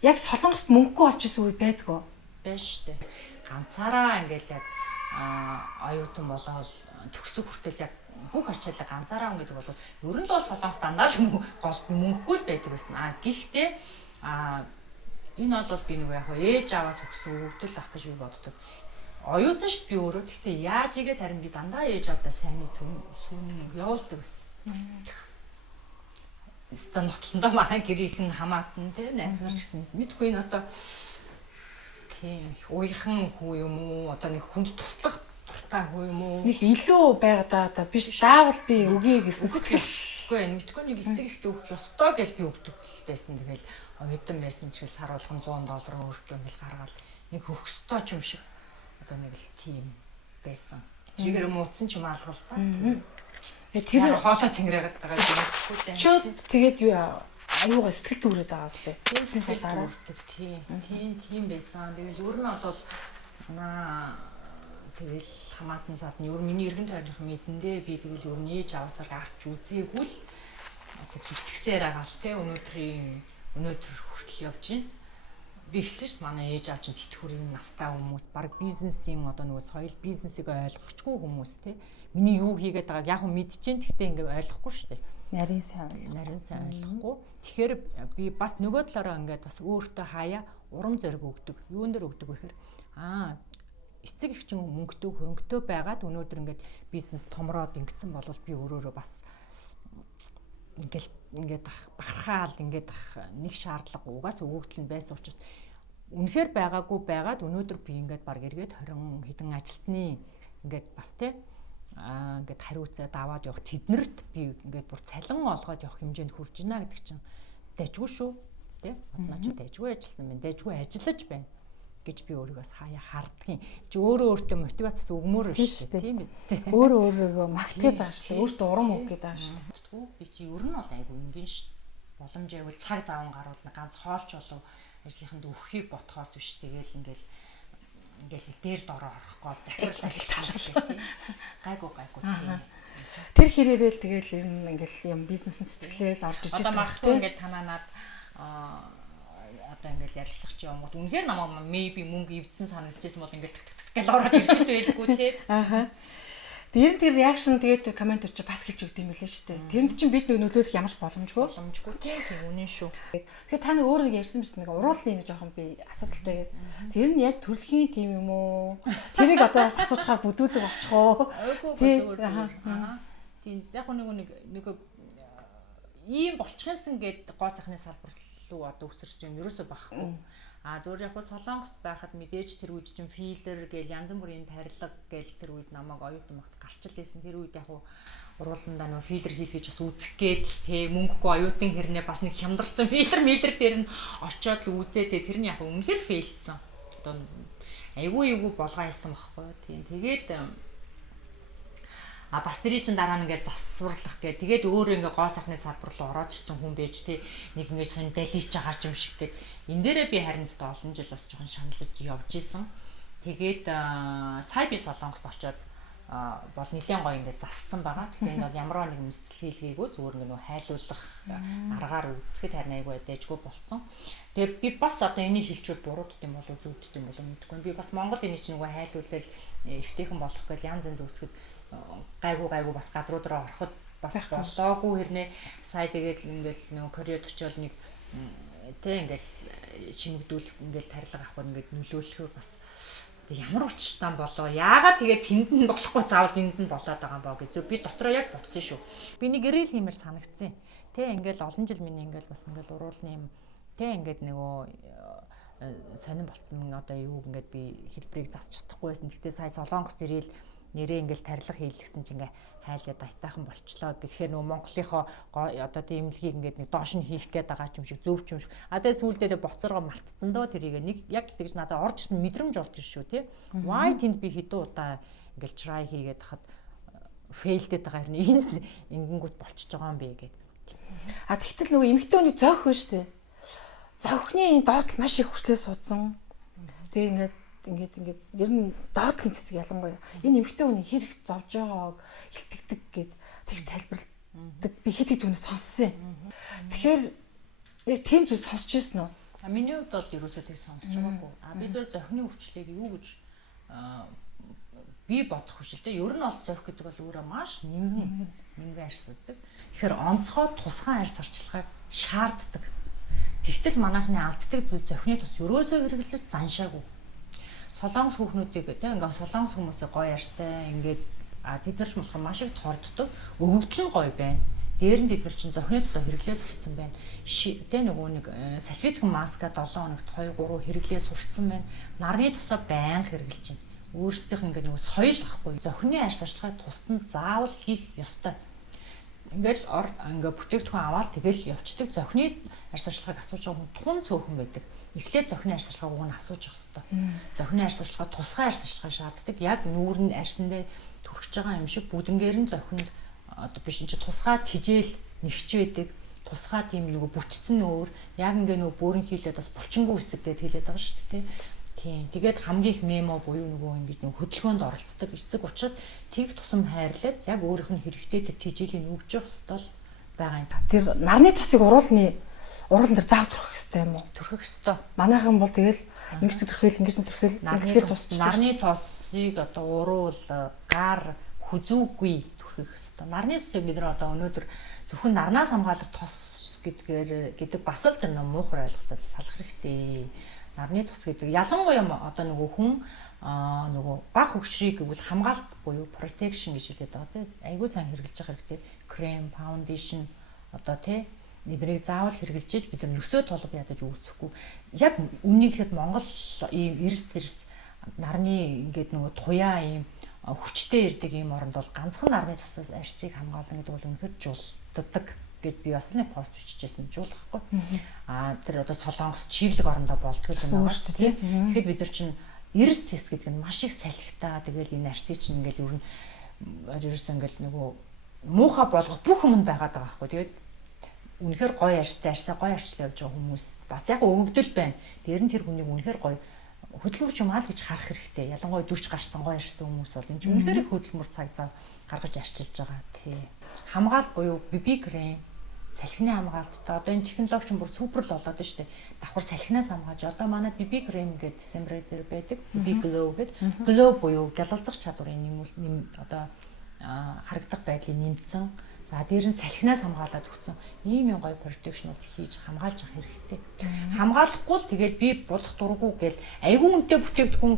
Яг Солонгост мөнгөгүй олж исэн үе байдгаа. Байна шүү дээ. Ганцаараа ингээд яг оюутан болоод төгсөх хүртэл яг бүх ачаалал ганцаараа гэдэг бол ер нь л Солонгос дандаа л голд мөнгөгүй л байдаг байсан. Гэхдээ энэ бол би нэг яг ээж аваас өгсөн өвдөл ах гэж би боддог. Оюутан шүү би өөрөө. Гэхдээ яаж игээд харин би дандаа ээж авдаа сайныг сүүн явуулдаг байсан. Стан нотлондоо манай гэрийнхэн хамаатан тий найз нар ч гэсэн мэдгүй энэ одоо тийм уйхан хүү юм уу одоо нэг хүнд туслах дуртай хүү юм уу нэг илүү байгаа да биш заавал би өгье гэсэн сэтгэлгүй байна. Мэдгүй нэг эцэг ихтэй өгөх ёстой гэж би өгдөг байсан. Тэгэл оюутан байсан ч сар болгон $100 өөртөө ингээл гаргаад нэг өгөх ёстой ч юм шиг одоо нэг л тийм байсан. Жигээр мууцсан ч юм алгал та. Тэр хоолой цэнгэрээд байгаа юм гэхгүй дээ. Чод тэгээд юу аюугаа сэтгэл дүүрээд байгаа сте. Тэгсэн хэлаараа тийм байсан. Тэгэл өөр нь бол тэгэл хамаатан сад нь өөр миний эргэн тойрных мэдэндээ би тэгэл өөр нь ээж аваасаар гарч үзээгүй л зүтгэсээр агаал те өнөөдөр хүртэл явж байна. Би хэлсэн шүү дээ манай ээж аав чинь тэтгэврийн настай хүмүүс баг бизнесийн одоо нөгөө соёл бизнесийг ойлгохгүй хүмүүс те миний юу хийгээд байгааг яг мэдчихээн гэхдээ ингээ ойлгохгүй шүү дээ. Нарийн сайн ойлгохгүй. Тэгэхээр би бас нөгөө талаараа ингээд бас өөртөө хаяа урам зориг өгдөг. Юун дээр өгдөг вэ гэхээр эцэг эхчин мөнгөтэй хөрөнгөтэй байгаад өнөөдөр ингээд бизнес томроод ингэсэн бол би өөрөөрөө бас ингээд бахархаал ингээд нэг шаардлага угаас өгөгдөл нь байсан учраас үнэхээр байгаагүй байгаад өнөөдөр би ингээд баг эргээд 20 хэдэн ажилтны ингээд бас те ингээд хариуцаад аваад явах тэднэрт би ингээд бүр цалин олгоод явах хэмжээнд хүрж байна гэдэг чинь дайжгүй шүү тий одноо ч дайжгүй ажилласан байна дайжгүй ажиллаж байна гэж би өөрийгөөс хаяа хардгийн чи өөртөө мотивацаас өгмөр биш тийм биз дээ өөрийгөө магтаад байгаа шүү өөртөө урам өгөх гээд байгаа шүү би чи ер нь бол айгу ингийн ш боломж айгу цаг заван гаруул ганц хоолч болов ажлынханд өгөхийг ботхоос биш тэгэл ингээл дээр дороо орохгүй захирал ажил талах тийм гайгүй тийм тэр хэрээрэл тэгэл ер нь ингээл юм бизнес сэтгэлээл орж иж байгаа. Одоо магадгүй ингээл тананаад одоо ингээл ярилцлах чи юмгууд үнэхээр намайг maybe мөнгө ивдсэн санагдчихсан бол ингээл гэл ороод ирэхэд байлгүй тий. Тэр реакшн тэгээд тэр комент өчөө бас хэлж өгд юм билээ шүү дээ. Тэрэнд чинь бид нөлөөлөх ямарч боломжгүй тийм үнэн шүү. Тэгэхээр та нэг өөрөө ярьсан биз нэг уруулын нэг жоохон би асуудалтай гэдэг. Тэр нь яг төрөлхийн тим юм уу? Тэрийг одоо бас асуучаар бүдүүлэг болчих уу? Тийм яг нэг ийм болчихсон гэд гоо сайхны салбар руу одоо өсөрсөн юм ерөөсөө байхгүй. Зөвөр яг Солонгост байхад мэдээж тэр үед чинь филер гээл янз бүрийн тарилга гээл тэр үед намайг оюутан багт гарчил байсан. Тэр үед яг урууландаа нөгөө филер хийлгэж бас үзэх гээд те мөнгөгүй оюутан хэрнээ бас нэг хямдарсан филер дээр нь очиод л үзээ тэр нь яг үнэхээр фейлдсэн. Одоо айгүй болгоо хийсэн байхгүй. Тийм тэгээд бас тэрий чин дараа нь ингээд засварлах гэ. Тэгээд өөрөө ингээд гоо сайхны салбар руу ороод ирсэн хүн байж тий нэг ингээд сонь далийж байгаа юм шиг гээд энэ дээрээ би харин ч олон жил бас жоохон шаналж явж исэн. Тэгээд сая би Солонгост очоод бол нэлээд гоё ингээд зассан байгаа. Тэгээд энэ бол ямарваа нэг мэсцэл хийлгээгүй зүгээр ингээд нөө хайлуулах аргаар үзэхэд харин айгүй дэжгүй болцсон. Тэгээд би бас одоо энийг хэлчихвэл буруудд юм болов зүудд юм болов мэдгүй. Би бас Монгол энийг чинь нөгөө хайлуулаад эвтэйхэн болох гэж янз янз үзэхэд гайгүй бас газрууд руу ороход бас болоогүй хэрнээ сая тэгээд ингээл нөгөө Кореод очиод нэг тэг ингээл шимэгдүүлэх ингээл тарилга авах ингээд нөлөөлөхөөр бас ямар учиртай болоо яагаад тэгээд тэнд нь болохгүй заавал энд нь болоод байгаа юм боо гэж би дотроо яг бодсон шүү. Би нэг гэрэл хиймээр санагдсан. Тэг ингээл олон жил миний ингээл бас ингээл уруулны юм тэг ингээд нөгөө сонирн болцсон одоо юу ингээд би хэлбэрийг засч чадахгүй байсан. Гэхдээ сая Солонгост ирэл нэрээ ингээл тарилга хийлгсэн чинь ингээ хайлаад айтайхан болчлоо гэхээр нөгөө Монголынхоо одоо тийм имлэгийг ингээд нэг доош нь хийх гээд байгаа юм шиг зөв ч юм шиг. Тэгээд сүүлдээ боцоргоо мартцсан доо тэрийг нэг яг тэгж надад орж ирсэн мэдрэмж олж ирсэн шүү тий. Why тэнд би хэдэн удаа ингээл try хийгээд хахад failed байгаа хэрнээ энд ингэнгүүт болчихж байгаа юм бэ гээд. Тэгтэл нөгөө эмэгтэй хүний зөөх вэ шүү дээ. Зөөхний доотл маш их хүчлээ суудсан. Тэгээ ингээд ер нь доотлын хэсэг ялангуяа энэ эмэгтэй хүний хэрэг зовж байгааг хилтэлдэг гэд тэгж тайлбарладаг би хэд түүнээс сонссон. Тэгэхээр яг тийм зүйл сонсч ирсэн үү? Миний хувьд бол ерөөсөө тэг сонсч байгаагүй. Би зөв зохины хүчлийг юу гэж би бодох биш л дээ. Ер нь бол зохих гэдэг бол өөрөө маш нэмгэн арьсдаг. Тэгэхээр онцгой тусгай арьс арчилгааг шаарддаг. Тэгтэл манайхны алддаг зүйл зохины тус ерөөсөө хэрэглэж заншаагүй. Солонгос хүүхнүүдийг тийм ингээ солонгос хүмүүсээ гоё ярьтай ингээд тэд нар ч маш их торддог өгөгдөл нь гоё байна. Дээр нь тэд нар чинь зохины тусаа хэрэглээ сурцсан байна. Тийм нөгөө нэг салфеткын маска 7 хоногт 2-3 хэрэглээ сурцсан байна. Нарны тусаа байнга хэрэглэж байна. Өөрсдийнх ингээ нөгөө соёл ахгүй. Зохины арьс арчилгааг тусдад заавал хийх ёстой. Ингээл ингээ бүтээгдэхүүн аваад тэгэл явцдаг. Зохины арьс арчилгааг асууж байгаа хүн тун цөөхөн байдаг. Эхлээд зохины арьс арчилгааг уг нь асууж явах хэрэгтэй. Зохины арьс арчилгаа тусгай арьс арчилгаа шаарддаг. Яг нүүр нь арьсандээ төрөж байгаа юм шиг бүдэнгээр нь зохинд одоо биш энэ тусгай тижэл нэгч байдаг. Тусгай тийм нөгөө бүтцэн нүүр яг ингээ нөгөө бөөрн хийлээд бас булчингүй хэсэг гэдээ хэлээд байгаа шүү дээ. Тийм. Тэгээд хамгийн их мемо буюу нөгөө ингэж нөгөө хөдөлгөөнд оролцдог эцэг учраас тэг тусам хайрлаад яг өөрийнх нь хэрэгтэй тэр тижээлийн өгж явах ёстой л байгаа юм. Тэр нарны тосыг уруулан дээр заавал төрөх хэрэгтэй юм уу? Төрөх ёстой. Манайхан бол тэгэл ингэж төрхөл ингэсгэл тусч. Нарны тосыг одоо уруул гар хүзүүгүй төрөх ёстой. Нарны тосыг бид нар одоо өнөөдөр зөвхөн нарнаас хамгаалах тос гэдэг бас л тэр муухай ойлголтоос салах хэрэгтэй. Нарны тос гэдэг ялангуяа одоо нөгөө хүн нөгөө бага хөгшрийг гэвэл хамгаалалт буюу protection гэж хэлээд байгаа тийм. Айгуу сайн хэрэгжилж байгаа хэрэгтэй. Крем, foundation одоо тийм эднийг заавал хэрэгжилж бид нар нөсөө толгой ядаж үүсэхгүй. Яг үннийхэд Монгол ийм эрс нарны ингээд нөгөө туяа ийм хүчтэй ирдэг ийм оронд бол ганцхан нарны тусаас арьсыг хамгаална гэдэг бол үнэхээр жуулдаг гэд би бас нэг пост бичижсэн жуулахгүй. Тэр одоо Солонгос чиглэг орондоо болдгоо юм байна шүү дээ. Тэгэхэд бид нар чинь эрс тест гэдэг нь маш их салхитаа тэгэл энэ арьсыг чинь ингээл ерөөсөө ингээл нөгөө муухай болгох бүх юм байгаад байгаа байхгүй. Тэгээд үнэхээр гоё арьстай арьсаа гоё арчлаа явж байгаа хүмүүс бас яг өгөгдөл байна. Тэр нь тэр хүнийг үнэхээр гоё хөдөлмөрч юм аа л гэж харах хэрэгтэй. Ялангуяа дүрч гарцсан гоё арьстай хүмүүс бол энэ ч үнэхээр их хөдөлмөр цаг зав гаргаж арчилж байгаа. Тий. Хамгаалт буюу BB крем, салхины хамгаалттай одоо энэ технологич бүр супер л болоод байна шүү дээ. Давхар салхинаас хамгааж одоо манай BB крем гэдэг December дээр байдаг. BB Glow гэдэг. Glow буюу гялалзах чадварын нэм одоо харагдах байдлыг нэмсэн. За дээр нь салхинаас хамгаалаад өгсөн. Ийм гоё protection-ууд хийж хамгаалж авах хэрэгтэй. Хамгаалахгүй л тэгэл би булах дурггүй гэл айгүй үнэтэй бүтээгдэхүүн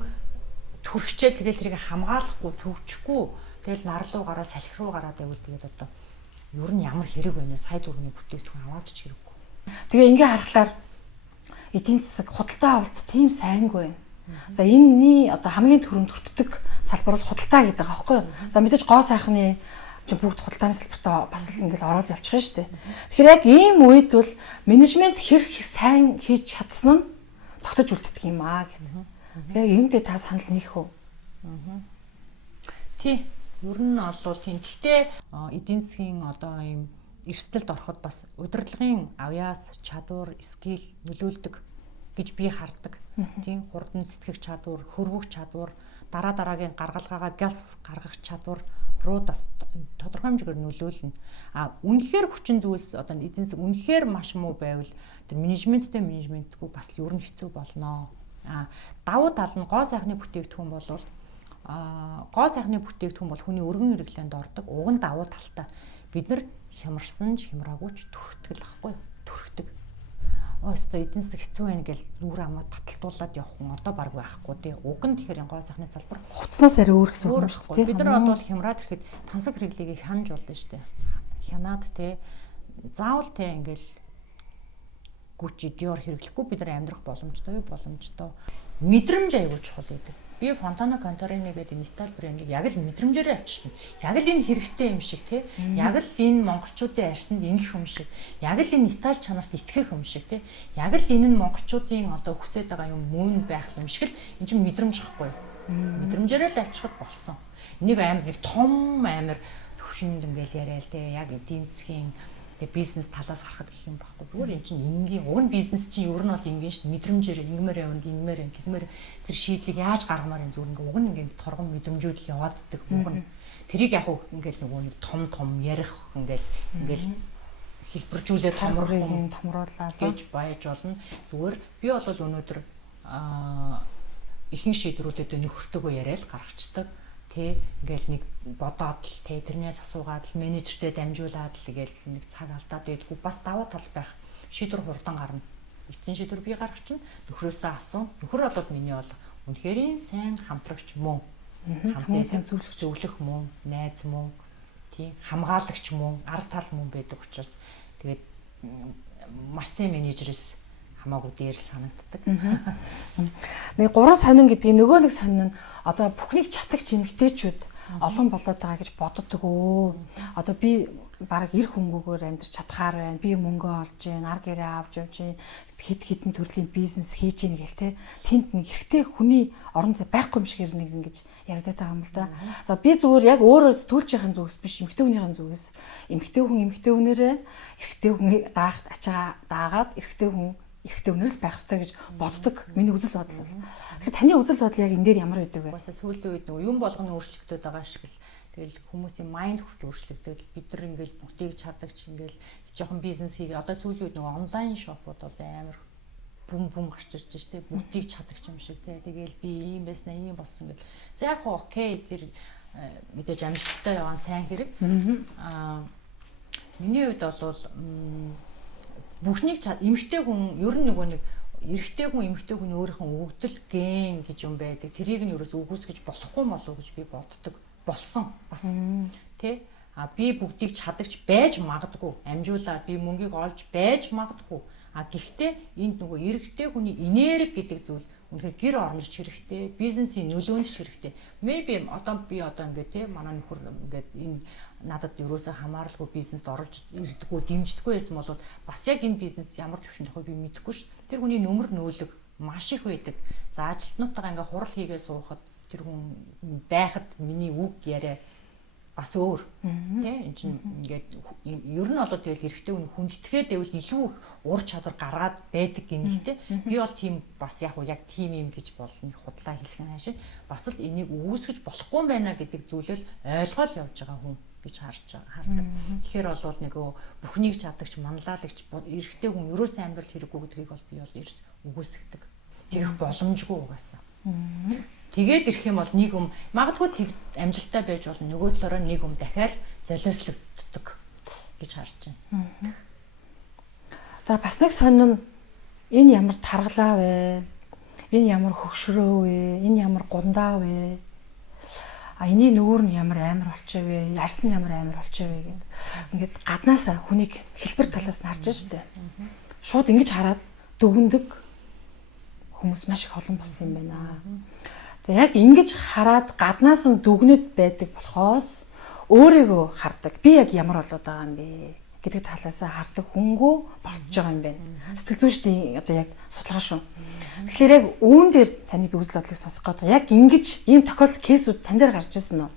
төрхчээл тэгэл тэрийг хамгаалахгүй төвчгүй тэгэл нар руу гараад салхи руу гараад байвал тэгээд одоо ер нь ямар хэрэг байна сая төгрөгийн бүтээгдэхүүн хамгаалж хэрэггүй. Тэгээ ингээ харахаар эдийн засаг худалдаа авалт тийм сайнгүй байна. За энэний одоо хамгийн түрүүнд төртдөг салбар бол худалдаа гэдэг байгаа байхгүй юу? За мэдээж гоо сайхны чи бүгд худалдааны салбартаа бас л ингээл ороод явчих нь шүү дээ. Тэгэхээр яг ийм үед бол менежмент хэр сайн хийж чадсан нь тогтож үлддэг юм аа гэдэг. Тэгэхээр юмдээ та санал нийлэх үү? Тий. Ер нь бол тийм. Гэхдээ эдийн засгийн одоо ийм эрсдэлд ороход бас удирдлагын авьяас, чадвар, скил нөлөөлдөг гэж би хардаг. Тийм хурдан сэтгэх чадвар, хөрвөх чадвар, дараагийн гаргалгаагаа галс гаргах чадвар руу бас тодорхой хэмжээгээр нөлөөлнө. Үнэхээр хүчин зүйлс одоо эдийн засаг үнэхээр маш муу байвал тэр менежментгүй бас ер нь хэцүү болно. Давуу тал нь гоо сайхны бүтээгдэхүүн бол хүний өргөн хэрэглээнд ордог. Уг нь давуу талтай. Бид нар хямарсан ч хямраагүй ч төрхтгөл ахгүй төрхтөг. Өөстөө эдийн засаг хэцүү байна гэж нүр амаа таталтуулаад явах хүн одоо баг байхгүй тий. Уг нь тэгэхээр гоо сайхны салбар хувцснаас арай өөр гэсэн үг юм шүү дээ. Бид нар одоо хямраад ирэхэд тансаг хэрэглэгийг хянаж болно шүү дээ. Хянаад тий. Заавал тий ингээл гүч диор хэрэглэхгүй бид нар амьдрах боломжтой. Мэдрэмж аягүй чухал гэдэг. Би Fontana Contarini гэдэг металл брендийг яг л мэдрэмжээрээ авчирсан. Яг л энэ хэрэгтэй юм шиг тий. Яг л энэ монголчуудын арьсанд ингэх юм шиг. Яг л энэ Итали чанарт итгэх юм шиг тий. Яг л энэ нь монголчуудын одоо хүсэж байгаа юм мөн байх юм шиг л энэ чинь мэдрэмж ахгүй. Мэдрэмжээрээ л авчихад болсон. Нэг том төвшөнд ингээл яриа л тий. Яг эдийн засгийн бизнес талаас харахад гэх юм байхгүй. Зүгээр эн чинь энгийн уг нь бизнес чинь ер нь бол энгийн шүү дээ. Мэдрэмжээр ингэмээр явна, ингэмээр тэгмээр тэр шийдлийг яаж гаргамаар юм зүгээр ингээ уг нь ингээ торгон мэдрэмжүүд л явааддаг уг нь. Тэрийг яг ингээл нөгөө нэг том ярих ингээл хэлбэржүүлээд томруулаад гэж баяж болно. Зүгээр би бол өнөөдөр ихэнх шийдрүүдэд нөхөртөөгөө яриад гаргацдаг. Тэ ингээл нэг бодоод л тэ тэрнээс асуугаад л менежертэй дамжуулаад л ингээл нэг цаг алдаад байдгүй бас давуу тал байх шийдвэр хурдан гарна. Эцсийн шийдвэр би гаргах чинь нөхрөөсөө асуу. Нөхөр бол миний бол үнэхээр сайн хамтрагч мөн. Хамгийн сайн зөвлөх мөн, найз мөн, тийм хамгаалагч мөн, ард тал мөн байдаг учраас тэгээд маш сайн менежерээс хамаагүй дээр л санагддаг. Нэг гурван сонин гэдэг нөгөө нэг сонин нь одоо бүхнийг чатагч эмэгтэйчүүд олон болоод байгаа гэж боддог өө. Одоо би бараг эр хөнгөөгөөр амьдарч чадхаар байна. Би мөнгө олж гин, ар гэрээ авч явж гин, хидэн төрлийн бизнес хийж гин гэл те. Тэнд нэг эрэгтэй хүний орон зай байхгүй юм шиг нэг ингэж яриад байгаа юм л да. За би зүгээр яг өөрөө сэтгүүлчийн зүгээс биш эмэгтэй хүнийхэн зүгээс эмэгтэй хүнээрээ эрэгтэй хүн даахт ачаа даагаад эрэгтэй үнээр л байх хэрэгтэй гэж боддог. Миний үзэл бодол бол. Тэгэхээр таны үзэл бодол яг энэ дээр ямар байдаг вэ? Угаасаа сүүлийн үед юм болгоно өөрчлөгдөд байгаа шиг л Тэгэл хүмүүсийн майнд хүртэл өөрчлөгдөв. Бид нар ингээл бүгдийг чадлагч ингээл жоохон бизнес хийгээ. Одоо сүүлийн үед нөгөө онлайн шопууд бол амар бум гарч ирж штэ. Бүгдийг чадлагч юм шиг тий. Тэгэл би ийм байснаа ийм болсон гэл. За яг хоо окей тэр мэдээж амжилттай яваа сайн хэрэг. Миний хувьд бол бүхнийг эмэгтэй хүн ер нь нөгөө нэг эрэгтэй хүн эмэгтэй хүн өөрийнхөө өгдөл ген гэж юм байдаг. Тэрийг нь ерөөс үгүйсгэж болохгүй болов гэж би боддог. Болсон бас тий. Би бүгдийг чадагч байж магадгүй. Амжуулаад би мөнгийг олж байж магадгүй. Гэхдээ энд нөгөө эрэгтэй хүний энерги гэдэг зүйл үнэхээр гэр орнорч хэрэгтэй, бизнесийн нөлөөнд хэрэгтэй. Maybe би ингээд тий манай нөхөр ингээд энэ надад ерөөсөө хамааралгүй бизнест орж ирдэггүй, дэмждэггүй байсан бол бас яг энэ бизнес ямар төвшөнд тохой би мэдэхгүй ш. Тэр хүний нөмөр нөөлөг маш их байдаг. За ажилтнуудтайгаа ингээд хурал хийгээ суухад тэр хүн байхад миний үг яриа бас өөр тий энэ чинь ингээд ер нь бол тэгэл эрэгтэй хүн хүндэтгээд байвал илүү их ур чадвар гаргаад байдаг гэнэтэй би бол тийм бас яг тийм юм гэж бол нэг худлаа хэлэх нь хаашаа бас л энийг үүсгэж болохгүй юм байна гэдэг зүйлэл ойлгоод явж байгаа хүн гэж хардаг. Тэгэхээр бол нөгөө бүхнийг чадагч манлайлагч эрэгтэй хүн ерөөсөө амьдрал хэрэггүй гэдгийг бол би бол ерөөс үгүйсгдэг. Тэгэх боломжгүй угаасаа. Тэгээд ирэх юм бол нэг юм магадгүй амжилттай байж болно. Нөгөө талаараа нэг юм дахиад золиослогддог гэж харж байна. За бас нэг сонин энэ ямар таргалаа вэ? Энэ ямар хөгшрөө вэ? Энэ ямар гундаа вэ? Эний нүүр нь ямар амар болчихвэ вэ? Ярсан ямар амар болчихвэ вэ гэд. Ингээд гаднаасаа хүнийг хэлбэр талаас нь харж штэ. Шууд ингэж хараад дүгндэг хүмүүс маш их олон болсон юм байна. За яг ингэж хараад гаднаас нь дүгнэд байдаг болохоос өөрийгөө хардаг. Би яг ямар болоод байгаа юм бэ гэдэг талаасаа хардаг хүнгүү болж байгаа юм байна. Сэтгэл зүйчдийн одоо яг судалгаа шүү. Тэгэхээр яг үүн дээр таны би үзэл бодлыг сонсох гэдэг. Яг ингэж ийм тохиолдол кейсүүд тань дээр гарч ирсэн үү?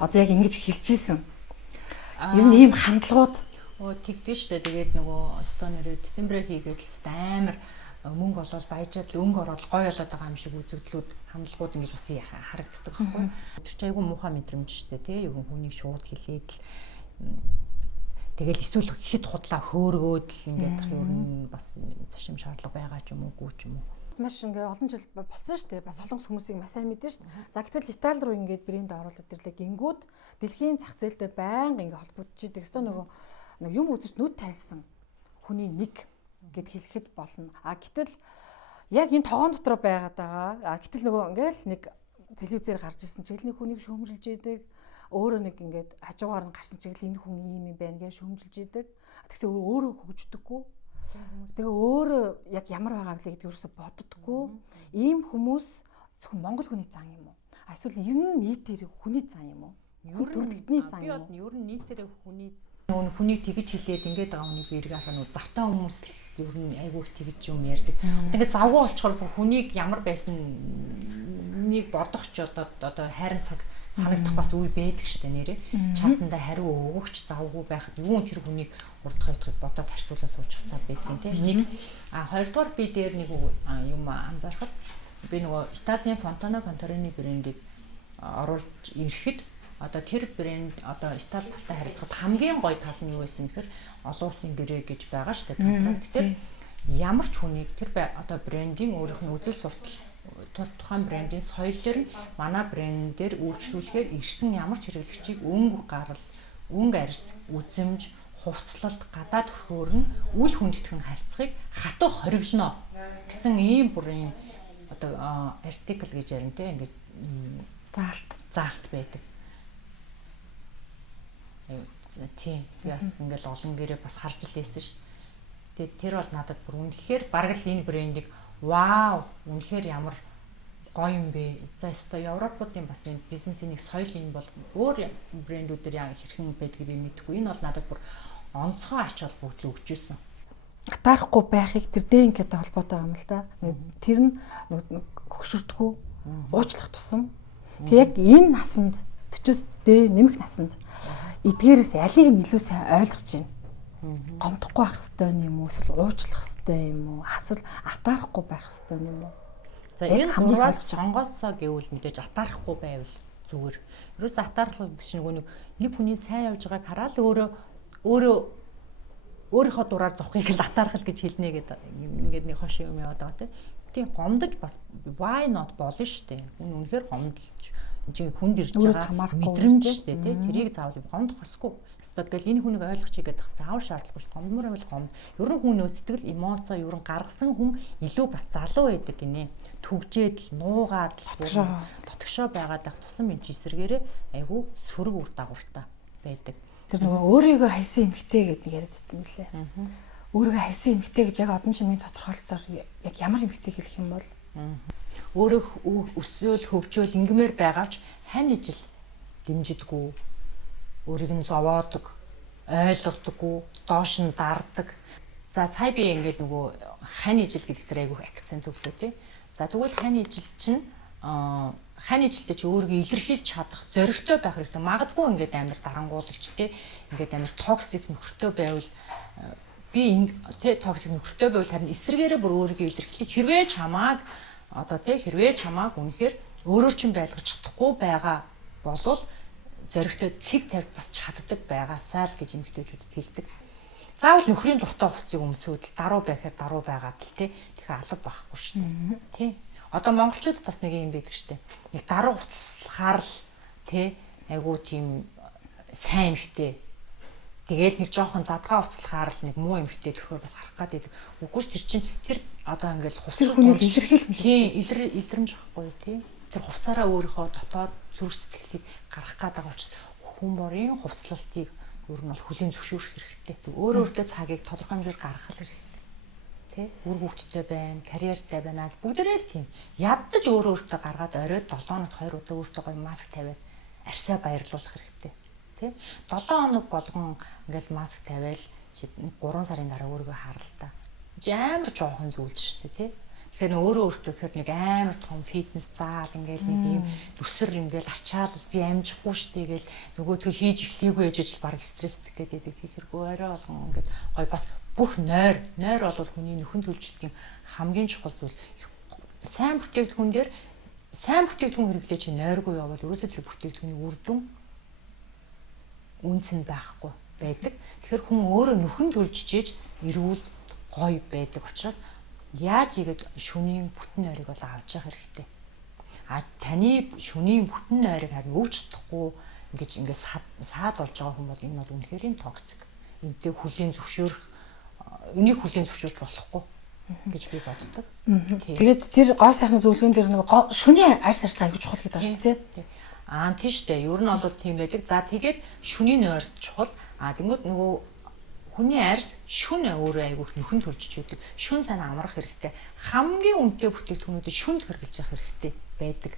Одоо яг ингэж хэлж ийсэн. Ер нь ийм хандлагууд тэгдэж штэ. Тэгээд нөгөө Эстонерээ Десембрээр хийгээд л амар мөнгө олоод баяжаад өнгө ороод гой болоод байгаа юм шиг үзэгдлүүд хандлагууд ингэж бас харагддаг байхгүй. Тэр чинь айгүй муухай мэдрэмж штэ тий. Ер нь хүнийг шууд хэлээд л тэгэл эсвэл хэд худлаа хөөргөөд л ингээд ер нь бас цашим шаардлага байгаа ч юм уугүй ч юм уу. Маш ингээ олон жил болсон шүү дээ. Бас солонгос хүмүүсийг маш сайн мэдэн шүү дээ. За гэтэл Итали руу ингээд брэнд оруулаад ирлээ гингүүд дэлхийн зах зээлтэй байнга ингээ холбогдож идэг. Өстөө нөгөө юм үзэж нүд тайлсан хүний нэг гэд хэлэхэд болно. Гэтэл яг энэ тогоон дотор байгаад байгаа. Гэтэл нөгөө ингээл нэг телевизээр гарч ирсэн чиглэл нэг хүнийг шүүмжилж идэг. Өөрөө нэг ингээд хажуугаар нь гарсан чиглэл энэ хүн ийм юм байна гэж шүүмжилж идэг. Тэгсээ өөрөө хөгждөггүй. Тэгээ өөрөө яг ямар байгаа вэ гэдгийг өөрөөсө боддоггүй. Ийм хүмүүс зөвхөн монгол хүний зан юм уу? Эсвэл ер нь нийтээр хүний зан юм уу? Ер нь төрөлхтний зан юм уу? Би бол ер нь нийтээр хүний хүнийг тэгж хэлээд ингээд байгаа хүнийг би эрг харах нь завтаа хүмүүс л ер нь айгүйх тэгж юм ярьдаг. Тэгээд завгүй болчихор хүнийг ямар байсан нэг бодох ч одоо хайрын цаг санагдах бас үе байдаг штэ нэрээ. Чатанда хариу өгөхч завгүй байхад юу тэр хүнийг урд хайтгад бодоод харьцуулаад суучих цаа байдгийн тийм. Нэг хоёрдугаар би дээр нэг юм анзаархад би нөгөө Италийн Fontana Contarini брендийг оруулж ирэхэд одоо тэр брэнд одоо Итали талтай харилцахад хамгийн гоё тал нь юу байсан гэхээр олон улсын гэрээ гэж байгаа штэ контракт тэр ямар ч хүнийг тэр одоо брендийн өөрийнх нь үзэл суртал тухайн брендийн соёл дээр нь манай брендээр үйлчлүүлэхээр ирсэн ямар ч хэрэглэгчийг өнгө гарал, өнгө арьс, үзэмж, хувцлалт, гадаад хөрөөр нь үл хүндэтгэн харьцахыг хатуу хориглоно гэсэн ийм бүрийн одоо артикл гэж ярина те ингээд заалт байдаг. Тийм би бас ингээл олон гэрээ бас харж л байсан ш. Тэгээд тэр бол надад бүр үнэхээр бараг л энэ брендийг вау үнэхээр ямар гоё юм бэ. За өстой Европуудын бас энэ бизнесийн нэг соёл энэ бол өөр брэндүүдээр яг хэрхэн байдгийг би мэдэхгүй. Энэ бол надад бүр онцгой ач холбогдол өгч байсан. Атаарахгүй байхыг тэр ДНК-тэй холбоотой юм л да. Тэр нь гөгшөрдгөө уучлах тусам. Тэг яг энэ насанд 40-с дэ нэмэх насанд эдгээрээс алийг нь илүү сайн ойлгож байна. Гомдохгүй байх хэвээр юм уу? Эсвэл уучлах хэвээр юм уу? Эсвэл атаарахгүй байх хэвээр юм уу? За энэ гураас сонгоосоо гэвэл мэдээж атаарахгүй байвал зүгээр. Ерөөс атаархал биш нэг хүний сайн явж байгааг хараад өөрийнхөө дураар зовхыг л атаархал гэж хэлнэ гэдэг ингээд нэг хошин юм яваад байгаа тийм гомдож бас why not болно шүү дээ. Үнэхээр гомдолж чинь хүнд ирж байгаа мэдрэмж шүү дээ тий. Тэрийг заавал гомдох ёсгүй. Эсвэл энэ хүнийг ойлгох чигээд заавал шаардлагагүй шүү. Гомдмор байвал гомд. Ер нь хүн сэтгэл эмоцоо ер нь гаргасан хүн илүү бас залуу байдаг гинэ. Түгжээд л нуугаад л дотгошоо байгаад байх тусам энэ эсрэгээрээ айгүй сөрөг үр дагавартай байдаг. Тэр нөгөө өөрийгөө хайсан эмгтэй гэдэг яриад байсан юм лээ. Өөрийгөө хайсан эмгтэй гэж яг одон чимийн тодорхойлолтоор яг ямар эмгтэй хэлэх юм бол өөрөө өсөөл хөгжөөл ингэмээр байгаач хань ижил дэмжидэггүй, өөрийг нь зовоодог, ойлгодоггүй, доош нь дарддаг. За сая би ингээд нөгөө хань ижил гэдэг дээр айгүйх акцент өглөө тий. За тэгвэл хань ижил чинь хань ижилтэй чи өөрийгөө илэрхийлж чадах зоригтой байх хэрэгтэй. Магадгүй ингээд амар дарангуулагч тий. Ингээд амар токсик нөхөртэй байвал би тий токсик нөхөртэй байвал харин эсрэгээрээ бүр өөрийгөө илэрхийлэх хэрвээ чамааг үнэхээр өөрөөр чинь байлгаж чадахгүй байгаа болвол зоригтой цэг тавьж бас чаддаг байгаасаа л гэж эмэгтэйчүүдэд хэлдэг. Заавал нөхрийн дуртай хувцсыг өмсөөд даруу байхаар даруу байгаад л тий. Тэгэхээр алга байхгүй шүү дээ. Тий. Одоо монголчуудад бас нэг юм байдаг шүү дээ. Нэг даруу хувцлахаар л тий айгуу тийм сайн эмэгтэй. Тэгээл нэг жоохон задгаа хувцлахаар л нэг муу эмэгтэй төрхөөр бас харах гад байдаг. Үгүй ч тэр чинь тэр одоо ингээл хувцлах хүний илэрхийлэмж илэрэмж байхгүй тий. Тэр хувцаараа өөрийнхөө дотоод зүрх сэтгэлийг гаргах гээд байгаа учраас хүн борын хувцлалтыг өөр нь бол хүлийн зөвшөөрөх хэрэгтэй. Өөртөө цагийг тодорхой хэмжээр гаргах хэрэгтэй. Тэ үр хөвгттэй байна, карьертай байна. Бүгдээрээ л тийм. Яддаж өөртөө гаргаад оройд 7 хоногт 2 удаа өөртөө гоё маск тавиад арьсаа баярлуулах хэрэгтэй. Тэ 7 хоног болгон ингээл маск тавиал 3 сарын дараа өөрийгөө харалтаа. Амар жоохон зүйл шүү дээ, тэ. Тэгэхээр өөртөө гэхээр нэг амар том фитнес заал ингээл нэг юм өсөр ингээл ачаад би амжихгүй штэ гээл нөгөөдгөө хийж эхлэегүй ээж баг стресстэй гэдэг тийхэргүй арай болгон ингээд гоё бас бүх нойр бол хүний нөхөн төлжилтийн хамгийн чухал зүйл. Сайн бүтээгдэхүүн дээр сайн бүтээгдэхүүн хэрэглээ чи нойргүй явбал ерөөсөө тэр бүтээгдэхүүний үр дүн үнц нь байхгүй байдаг. Тэгэхээр хүн өөрөө нөхөн төлжиж эрүүл гоё байдаг учраас яаж игээд шөнийн бүтэн нойрыг бол авч явах хэрэгтэй. Таны шөнийн бүтэн нойрыг харин өгч чадахгүй ингээд саад болж байгаа хүн бол энэ бол үнэхээр токсик. Энтэй хүлийн зөвшөөрөх энийг хүлийн зөвшөөрч болохгүй гэж би боддог. Тэгээд тэр гоо сайхан зөвлөгөөн дээр нэг шөнийн арьс арслаа аягүй чухал гэдэг байна шүү дээ. Тийм шүү дээ. Ер нь бол тийм байдаг. За тэгээд шөнийн нойр чухал. Тэнгүүд нөгөө хүний арьс шүн өөрөө айгүйх нөхөн төлжиж байдаг. Шүн сайн амрах хэрэгтэй. Хамгийн үнэтэй бүтээгдэхүүнүүдэд шүнд хэрглэж явах хэрэгтэй байдаг.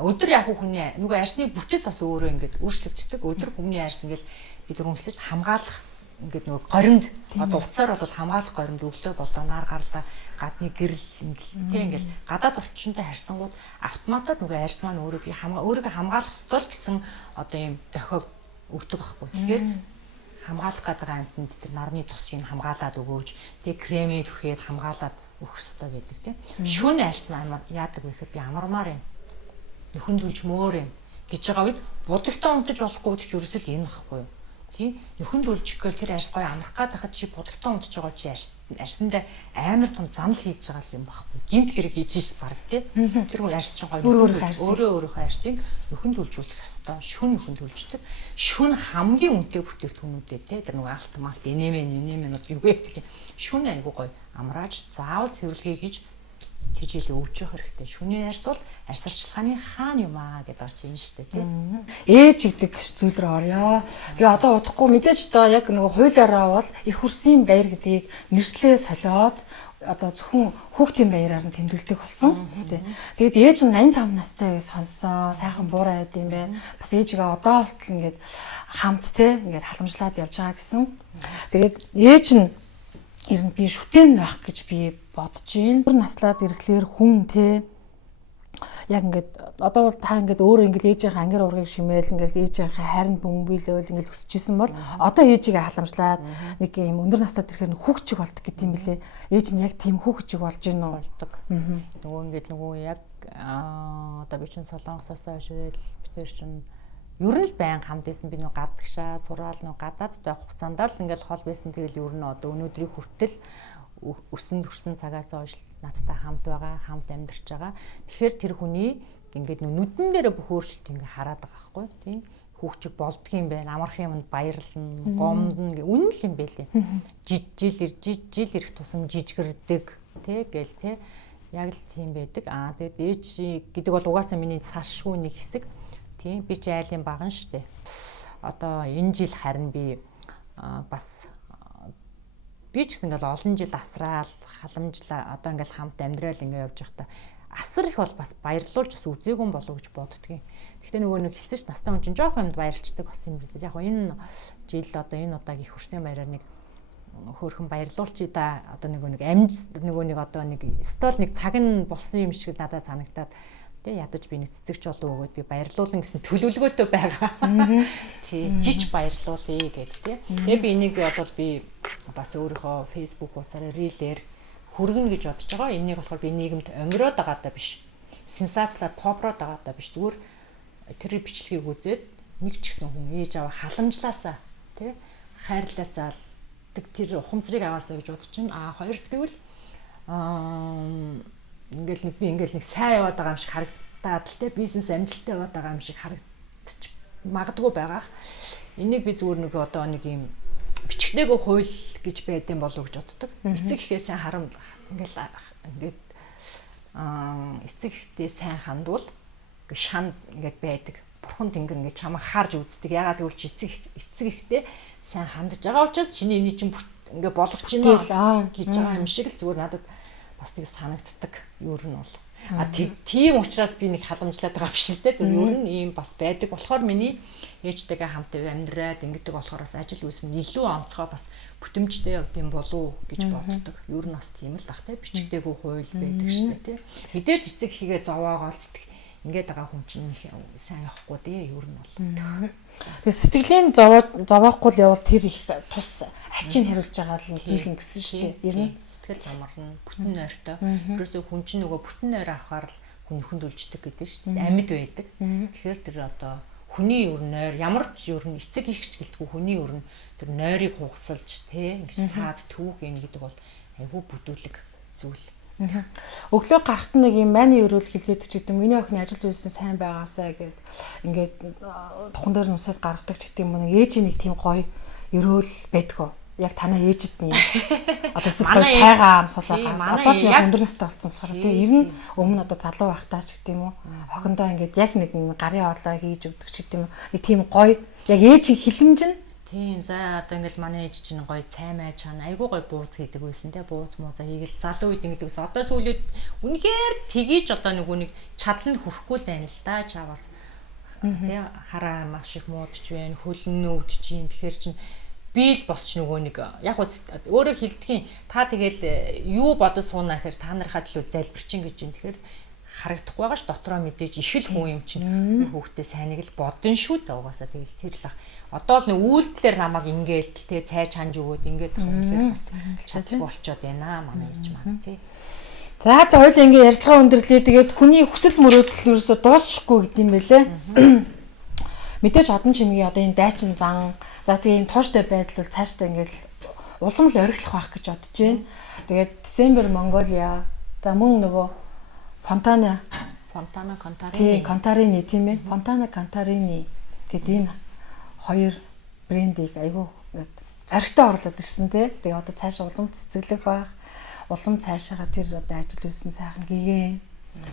Өдөр яг хүний нөгөө арьсны бүтэц бас өөрөө ингээд өөрчлөгддөг. Өдөр хүний арьс ингээд бид өрөмсөж хамгаалах ингээд нөгөө горимд одоо уцаар бол хамгаалах горимд өглөө болоонаар гарлаа гадны гэрэл ингээд гадаад орчинтой харьцангууд автоматар нөгөө арьс маань өөрийгөө хамгаалах ёстой гэсэн одоо юм дохиог өгдөг байхгүй. Тэгэхээр хамгаалах гэдэг амтнд тэр нарны тусыг хамгаалаад өгөөж тэг кремээ түрхээд хамгаалаад өгөх ёстой байдаг тийм. Шүн арьс маань яадаг вэ гэхээр би амармаар юм. Нөхөн төлжмөр юм гэж байгаа үед будагтаа унтаж болохгүй гэж ерөөсөө л энэ байхгүй юу. Тийм. Нөхөн төлжих гэл тэр арьс гоё амрах гээд хахад чи будагтаа унтаж байгаа чи арьсандаа амар том занал хийж байгаа юм байхгүй. Гинт хэрэг хийж шít баг тийм. Тэр хүн арьс чинь гоё өөрийнхөө арьсыг нөхөн төлжүүлэх ёстой. Шүн нөхөн төлждөг. Шүн хамгийн үнэтэй бүтээгдэхүүнүүдэд тийм. Тэр нэг алт малт инээмэн бол юу гэдэг юм. Шүн айгуу гоё амрааж заавал цэвэрлэгээ хийж тэжээл өвч явах хэрэгтэй. Шүний арьс бол арьс арчилгааны хаан юм аа гэдэг чинь шүү дээ тийм. Ээж гэдэг зүйл рүү орё. Тэгээ одоо удахгүй мэдээж одоо яг нөгөө хуулиараа бол их хурсын баяр гэдгийг нэршлээ солиод одоо зөвхөн хүүхдийн баяраар нь тэмдэглэдэг болсон. Тэгээд ээж нь 85 настай гэж сонссоо сайхан буурай байд юм бэ. Бас ээжигээ одоо болтол ингээд хамт те ингээд халамжлаад явж байгаа гэсэн. Тэгээд ээж нь ер нь би шүтэн байх гэж би бодож байна. Бүр наслаад ирэхлээр хүн те яг ингээд одоо бол та ингээд өөрөө ингээд ээжийнхээ ангир ургийг шимээл ингээд ээжийнхээ хайранд бөмбөлөөл ингээд өсөжсэн бол одоо ээжигээ халамжлаад нэг юм өндөр настад ирэхээр хүүхчиг болдог гэт юм бэлээ. Ээж нь яг тийм хүүхчиг болж гин үү болдог. Нөгөө ингээд нөгөө яг одоо би чинь Солонгосоос ирэл битэр чинь ер нь л байн хамт байсан би нөгөө гадагшаа сураал нөгөө гадаад байх хугацаанд л ингээл хол байсан тэгэл ер нь одоо өнөөдрийн хүртэл өсөн төрсөн цагаас хойш надтай хамт байгаа хамт амьдарч байгаа. Тэгэхээр тэр хүний ингээд нүдэн дээр бүх өөрчлөлт ингээ хараад байгаа байхгүй тийм хүүхчиг болдгийм байна амарх юмд баярлна гомдно үнэн л юм байлээ. Жил ирэх тусам жижигэрдэг тий гээл тий яг л тийм байдаг. Тэгээд ээж гэдэг бол угаасаа миний салшгүй нэг хэсэг. Тийм би ч айлын баган штэ. Одоо энэ жил харин би бас би ч гэсэн ингээл олон жил асраал халамжлаа одоо ингээл хамт амьдрал ингээ явж байхдаа асар их бол бас баярлуулж бас үзээгүй болов гэж боддгийн. Гэхдээ нөгөө нэг хэлсэн ш настай хүн чинь жоох юмд баярлцдаг бас юм бид. Яг энэ жил одоо энэ удаагийн их хүрсэн баяраар нэг хөөрхөн баярлуулчих да одоо нэг нөгөө нэг одоо нэг стол нэг цаг нь болсон юм шиг надад санагтаад тий ядаж би нэг цэцэгч болов өгөөд би баярлуулна гэсэн төлөвлөгөөтэй байгаа. Тий жиж баярлуулъя гэж тий. Тэгээ би энийг бол би бас өөрийнхөө фейсбુક хуудасаар рилээр хүргэнэ гэж бодож байгаа. Энийг болохоор би нийгэмд өнгөрөөд байгаадаа биш. Сенсацлаад попрод байгаадаа биш. Зүгээр тэр бичлэгийг үзээд нэг ч гэсэн хүн ээж аваа халамжлаасаа тий хайрлаасаа тэр ухамсарыг аваасаа гэж бодож байна. Хоёрт гэвэл ингээл нэг би ингээл нэг сайн яваад байгаа юм шиг харагдаад л те бизнес амжилттай яваад байгаа юм шиг харагдчих магадгүй байгаа. Энийг би зүгээр нэг одоо нэг юм бичгтэйгөө хууль гэж байдсан болов гэж боддог. Эцэг ихээ сайн харамл ингээд эцэг ихтэй сайн хандвал шанд ингээд байдаг. Бурхан тэнгэр ингээд чамайг харж үздэг. Ягаад гэвэл чи эцэг ихтэй сайн хандж байгаа учраас чиний эний чинь ингээд болгож байна гэж байгаа юм шиг л зүгээр надад бас нэг санагддаг ер нь бол. Тийм учраас би нэг халамжлаад байгаа биш л дээ. Зүгээр ер нь ийм бас байдаг. Болохоор миний ээжтэйгээ хамт амьдраад ингэдэг болохоор бас ажил үйлс нь илүү онцгой бас бүтэмжтэй явд юм болов гэж боддог. Ер нь бас тийм л ах те бичгтэйгөө хууль байдаг шнэ те. Мэдээж эцэг хийгээ зовоогоо сэтгэх ингээд байгаа хүн чинь сайн явахгүй дээ ер нь бол. Тэгээ сэтгэлийн зовоохгүй л явал тэр их тус хачин хариулж байгаа л зүйл ингэсэн шүү дээ. Ер нь сэтгэл амарна, бүтэн нойртой. Тэрөөсөө хүн чинь нөгөө бүтэн нойр авахаар л хүн хүндүүлждэг гэдэг шүү дээ. Амьд байдаг. Тэгэхээр тэр одоо хүний ер нойр ямар ч ер нь эцэг ихч гэлтгүй хүний ер нь тэр нойрыг хугасалж те ингэж саад түүгэн гэдэг бол айгүй бүдүүлэг зүйл. Өглөө гарахт нэг юм мани өрөөл хэлгээд ч гэдэг миний охины ажил үйлсэн сайн байгаасаа гэд ингээд тухан дээр нүсэд гаргадаг ч гэдэг юм нэг ээж нэг тийм гоё өрөөл байдгаа. Яг танаа ээжэд нь одоо эсвэл цайгаа амсуулаа гаргаад одоо ч яг өндөр настай болсон болохоор тийм ер нь өмнө одоо залуу байхдаа ч гэдэг юм уу охиндоо ингээд яг нэг гарын орлоо хийж өгдөг ч гэдэг юм уу тийм гоё яг ээжийн хилэмж нь тийм за одоо ингээл манай ээж чинь гоё цай май чана айгуу гоё бууз хийдэг байсан те бууз мууза хийгээл залуу үед ингэдэг ус одоо сүүлүүд үнэхээр тгийж одоо нөгөө нэг чадал нь хүрхгүй л байна л да чаваас те хараа маш их муудч байна хөлн өвдөж чинь тэгэхээр чинь би л босч нөгөө нэг яг өөрөө хэлдгийн та тэгэл юу бодож суунаа гэхээр та нархад л залбирчин гэж юм тэгэхээр харагдахгүй байгаа ш дотроо мэдээж их л хүн юм чинь хүүхдээ сайныг л бодсон шүү дээ угаасаа тэгэл тэр л одоо л нэг үйлдэлээр намайг ингээд те цай чанж өгөөд ингээд тэгэхээр бас чадлаа болчоод байна манай ээж маань тий. За хоёул ингээд ярьцлага өндөрлөө тэгээд хүний хүсэл мөрөөдөл ерөөсө дуусахгүй гэдэг юм байлээ. Мэдээж одон чимгийн одоо энэ дайчин зан за тэгээ энэ тууштай байдал бол цаашдаа ингээд улам л орхилох байх гэж бодож байна. Тэгээд Десембер Монголиа за мөн нөгөө Фонтана Контарини тийм ээ. Фонтана Контарини гэдэг энэ хоёр брендийг айгүй ингээд зоригтой оруулаад ирсэн тий. Тэгээ одоо цаашаа улам цэцэглэх байх. Улам цаашаага тэр одоо ажил үйлсэн сайхан гэгэн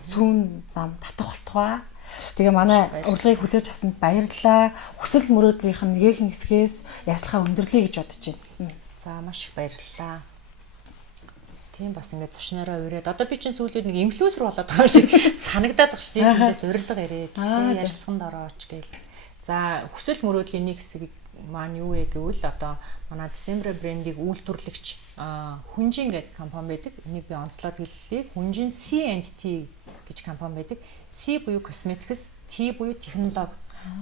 сүүн зам татах болтугай. Тэгээ манай урилгыг хүлээж авсанд баярлалаа. Хүсэл мөрөөдлийнх нь нэгэн хэсгээс ярьслахаа өндөрлөе гэж бодож байна. За маш их баярлалаа. Тийм бас ингээд зочнороо ураад одоо би чинь сүүлүүд нэг инфлюенсер болоод байгаа юм шиг санагдаад байгаа шүү дээ. Тэндээс урилга ирээд ярьсганд орооч гээл. За хүсэл мөрөөдлийн нэг хэсэг маань юу вэ гэвэл одоо манай Десембер брендийг үйлдвэрлэгч Хүнжин гэдэг компани байдаг. Энийг би онцлоод хэллээ. Хүнжин C&T гэж компани байдаг. C буюу cosmetics, T буюу технологи.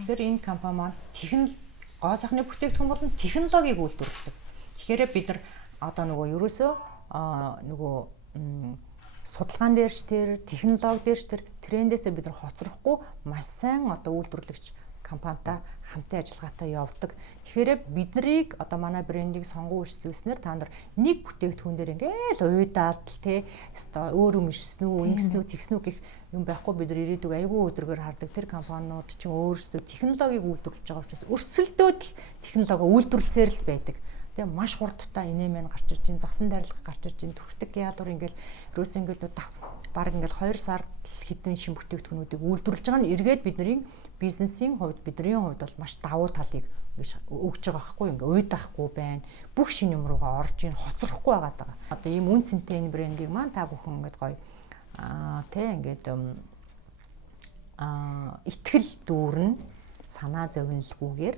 Тэгэхээр энэ компани маань гоо сайхны бүтээгдэхүүн болон технологиг үйлдвэрлэдэг. Тэгэхээр бид нар одоо нөгөө ерөөсөө нөгөө судалгаан дээрч тэр, технологи дээрч тэр трендээсээ бид нар хоцрохгүй маш сайн одоо үйлдвэрлэгч компанитай хамтын ажиллагаатай явдаг. Тэгэхээр биднийг одоо манай брендийг сонгон үйлчлүүлснээр та нар нэг бүтээгдэхүүн дээр ингээл уйдаал те өөр юм ирсэн үү, ингэсэн үү, тэгсэн үү гэх юм байхгүй. Бид нар ирээдүг айгүй өдрөөр хардаг. Тэр компаниуд чинь өөрсдөө технологиг үйлдвэрлэж байгаа учраас өрсөлдөөд л технологи үйлдвэрлсээр л байдаг. Тэгээ маш хурдтай инээмэн гарч ирж байна, засан дайрлага гарч ирж байна, төрхтөг яалуур ингээл ерөөсөө ингээл баг ингээл 2 сард хэдэн шин бүтээгдэхүүнүүдийг үйлдвэрлэж байгаа нь эргээд бидний бизнесийн хувьд бидний хувьд бол маш давуу талыг өгж байгаа байхгүй ингээ уйдаахгүй байна. Бүх шинэ юм руугаа орж ийн хоцрохгүй байгаа даа. Одоо ийм үн цэнтэй энэ брендийг маань та бүхэн ингээд гоё ингээд итгэл дүүрэн санаа зовнилгүйгээр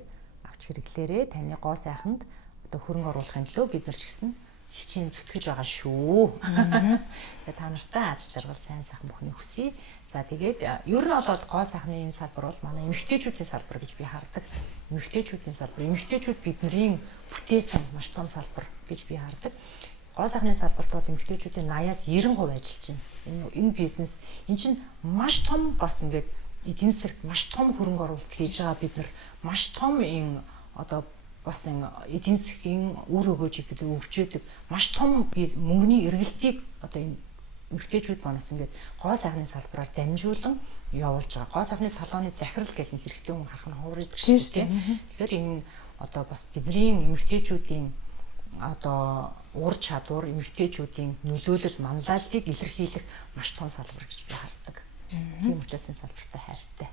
авч хэрэглээрээ таны гоо сайханд одоо хөрөнгө оруулахын төлөө бид нар ч гэсэн хичээн зүтгэж байгаа шүү. Тэгээ та нартай аз жаргал сайн сайхан бүхний хүсье. За тэгээд ер нь бол гоо сайхны энэ салбар бол манай эмэгтэйчүүдийн салбар гэж би хардаг. Эмэгтэйчүүдийн салбар. Эмэгтэйчүүд бидний бүтээсэн маш том салбар гэж би хардаг. Гоо сайхны салбарт бол эмэгтэйчүүдийн 80-аас 90% ажиллаж байна. Энэ бизнес энэ чинь маш том бас ингээд эдийн засагт маш том хөрөнгө оруулалт хийж байгаа бид нар маш том энэ одоо бас энэ эдийн засгийн үр өгөөжийг бид өгч яадаг маш том мөнгөний эргэлтийг одоо энэ эмэгтэйчүүд манаас ингээд гоо сайхны салбараар дамжуулан явуулж байгаа. Гоо сайхны салооны захирал гэх нь хэрэгтэй хүн харах нь хуурайдаг шүү дээ. Тэгэхээр энэ одоо бас бидний эмэгтэйчүүдийн одоо ур чадвар, эмэгтэйчүүдийн нөлөөлөл, манлайллыг илэрхийлэх маш том салбар гэж би хардаг. Тийм учраас энэ салбартай хайртай.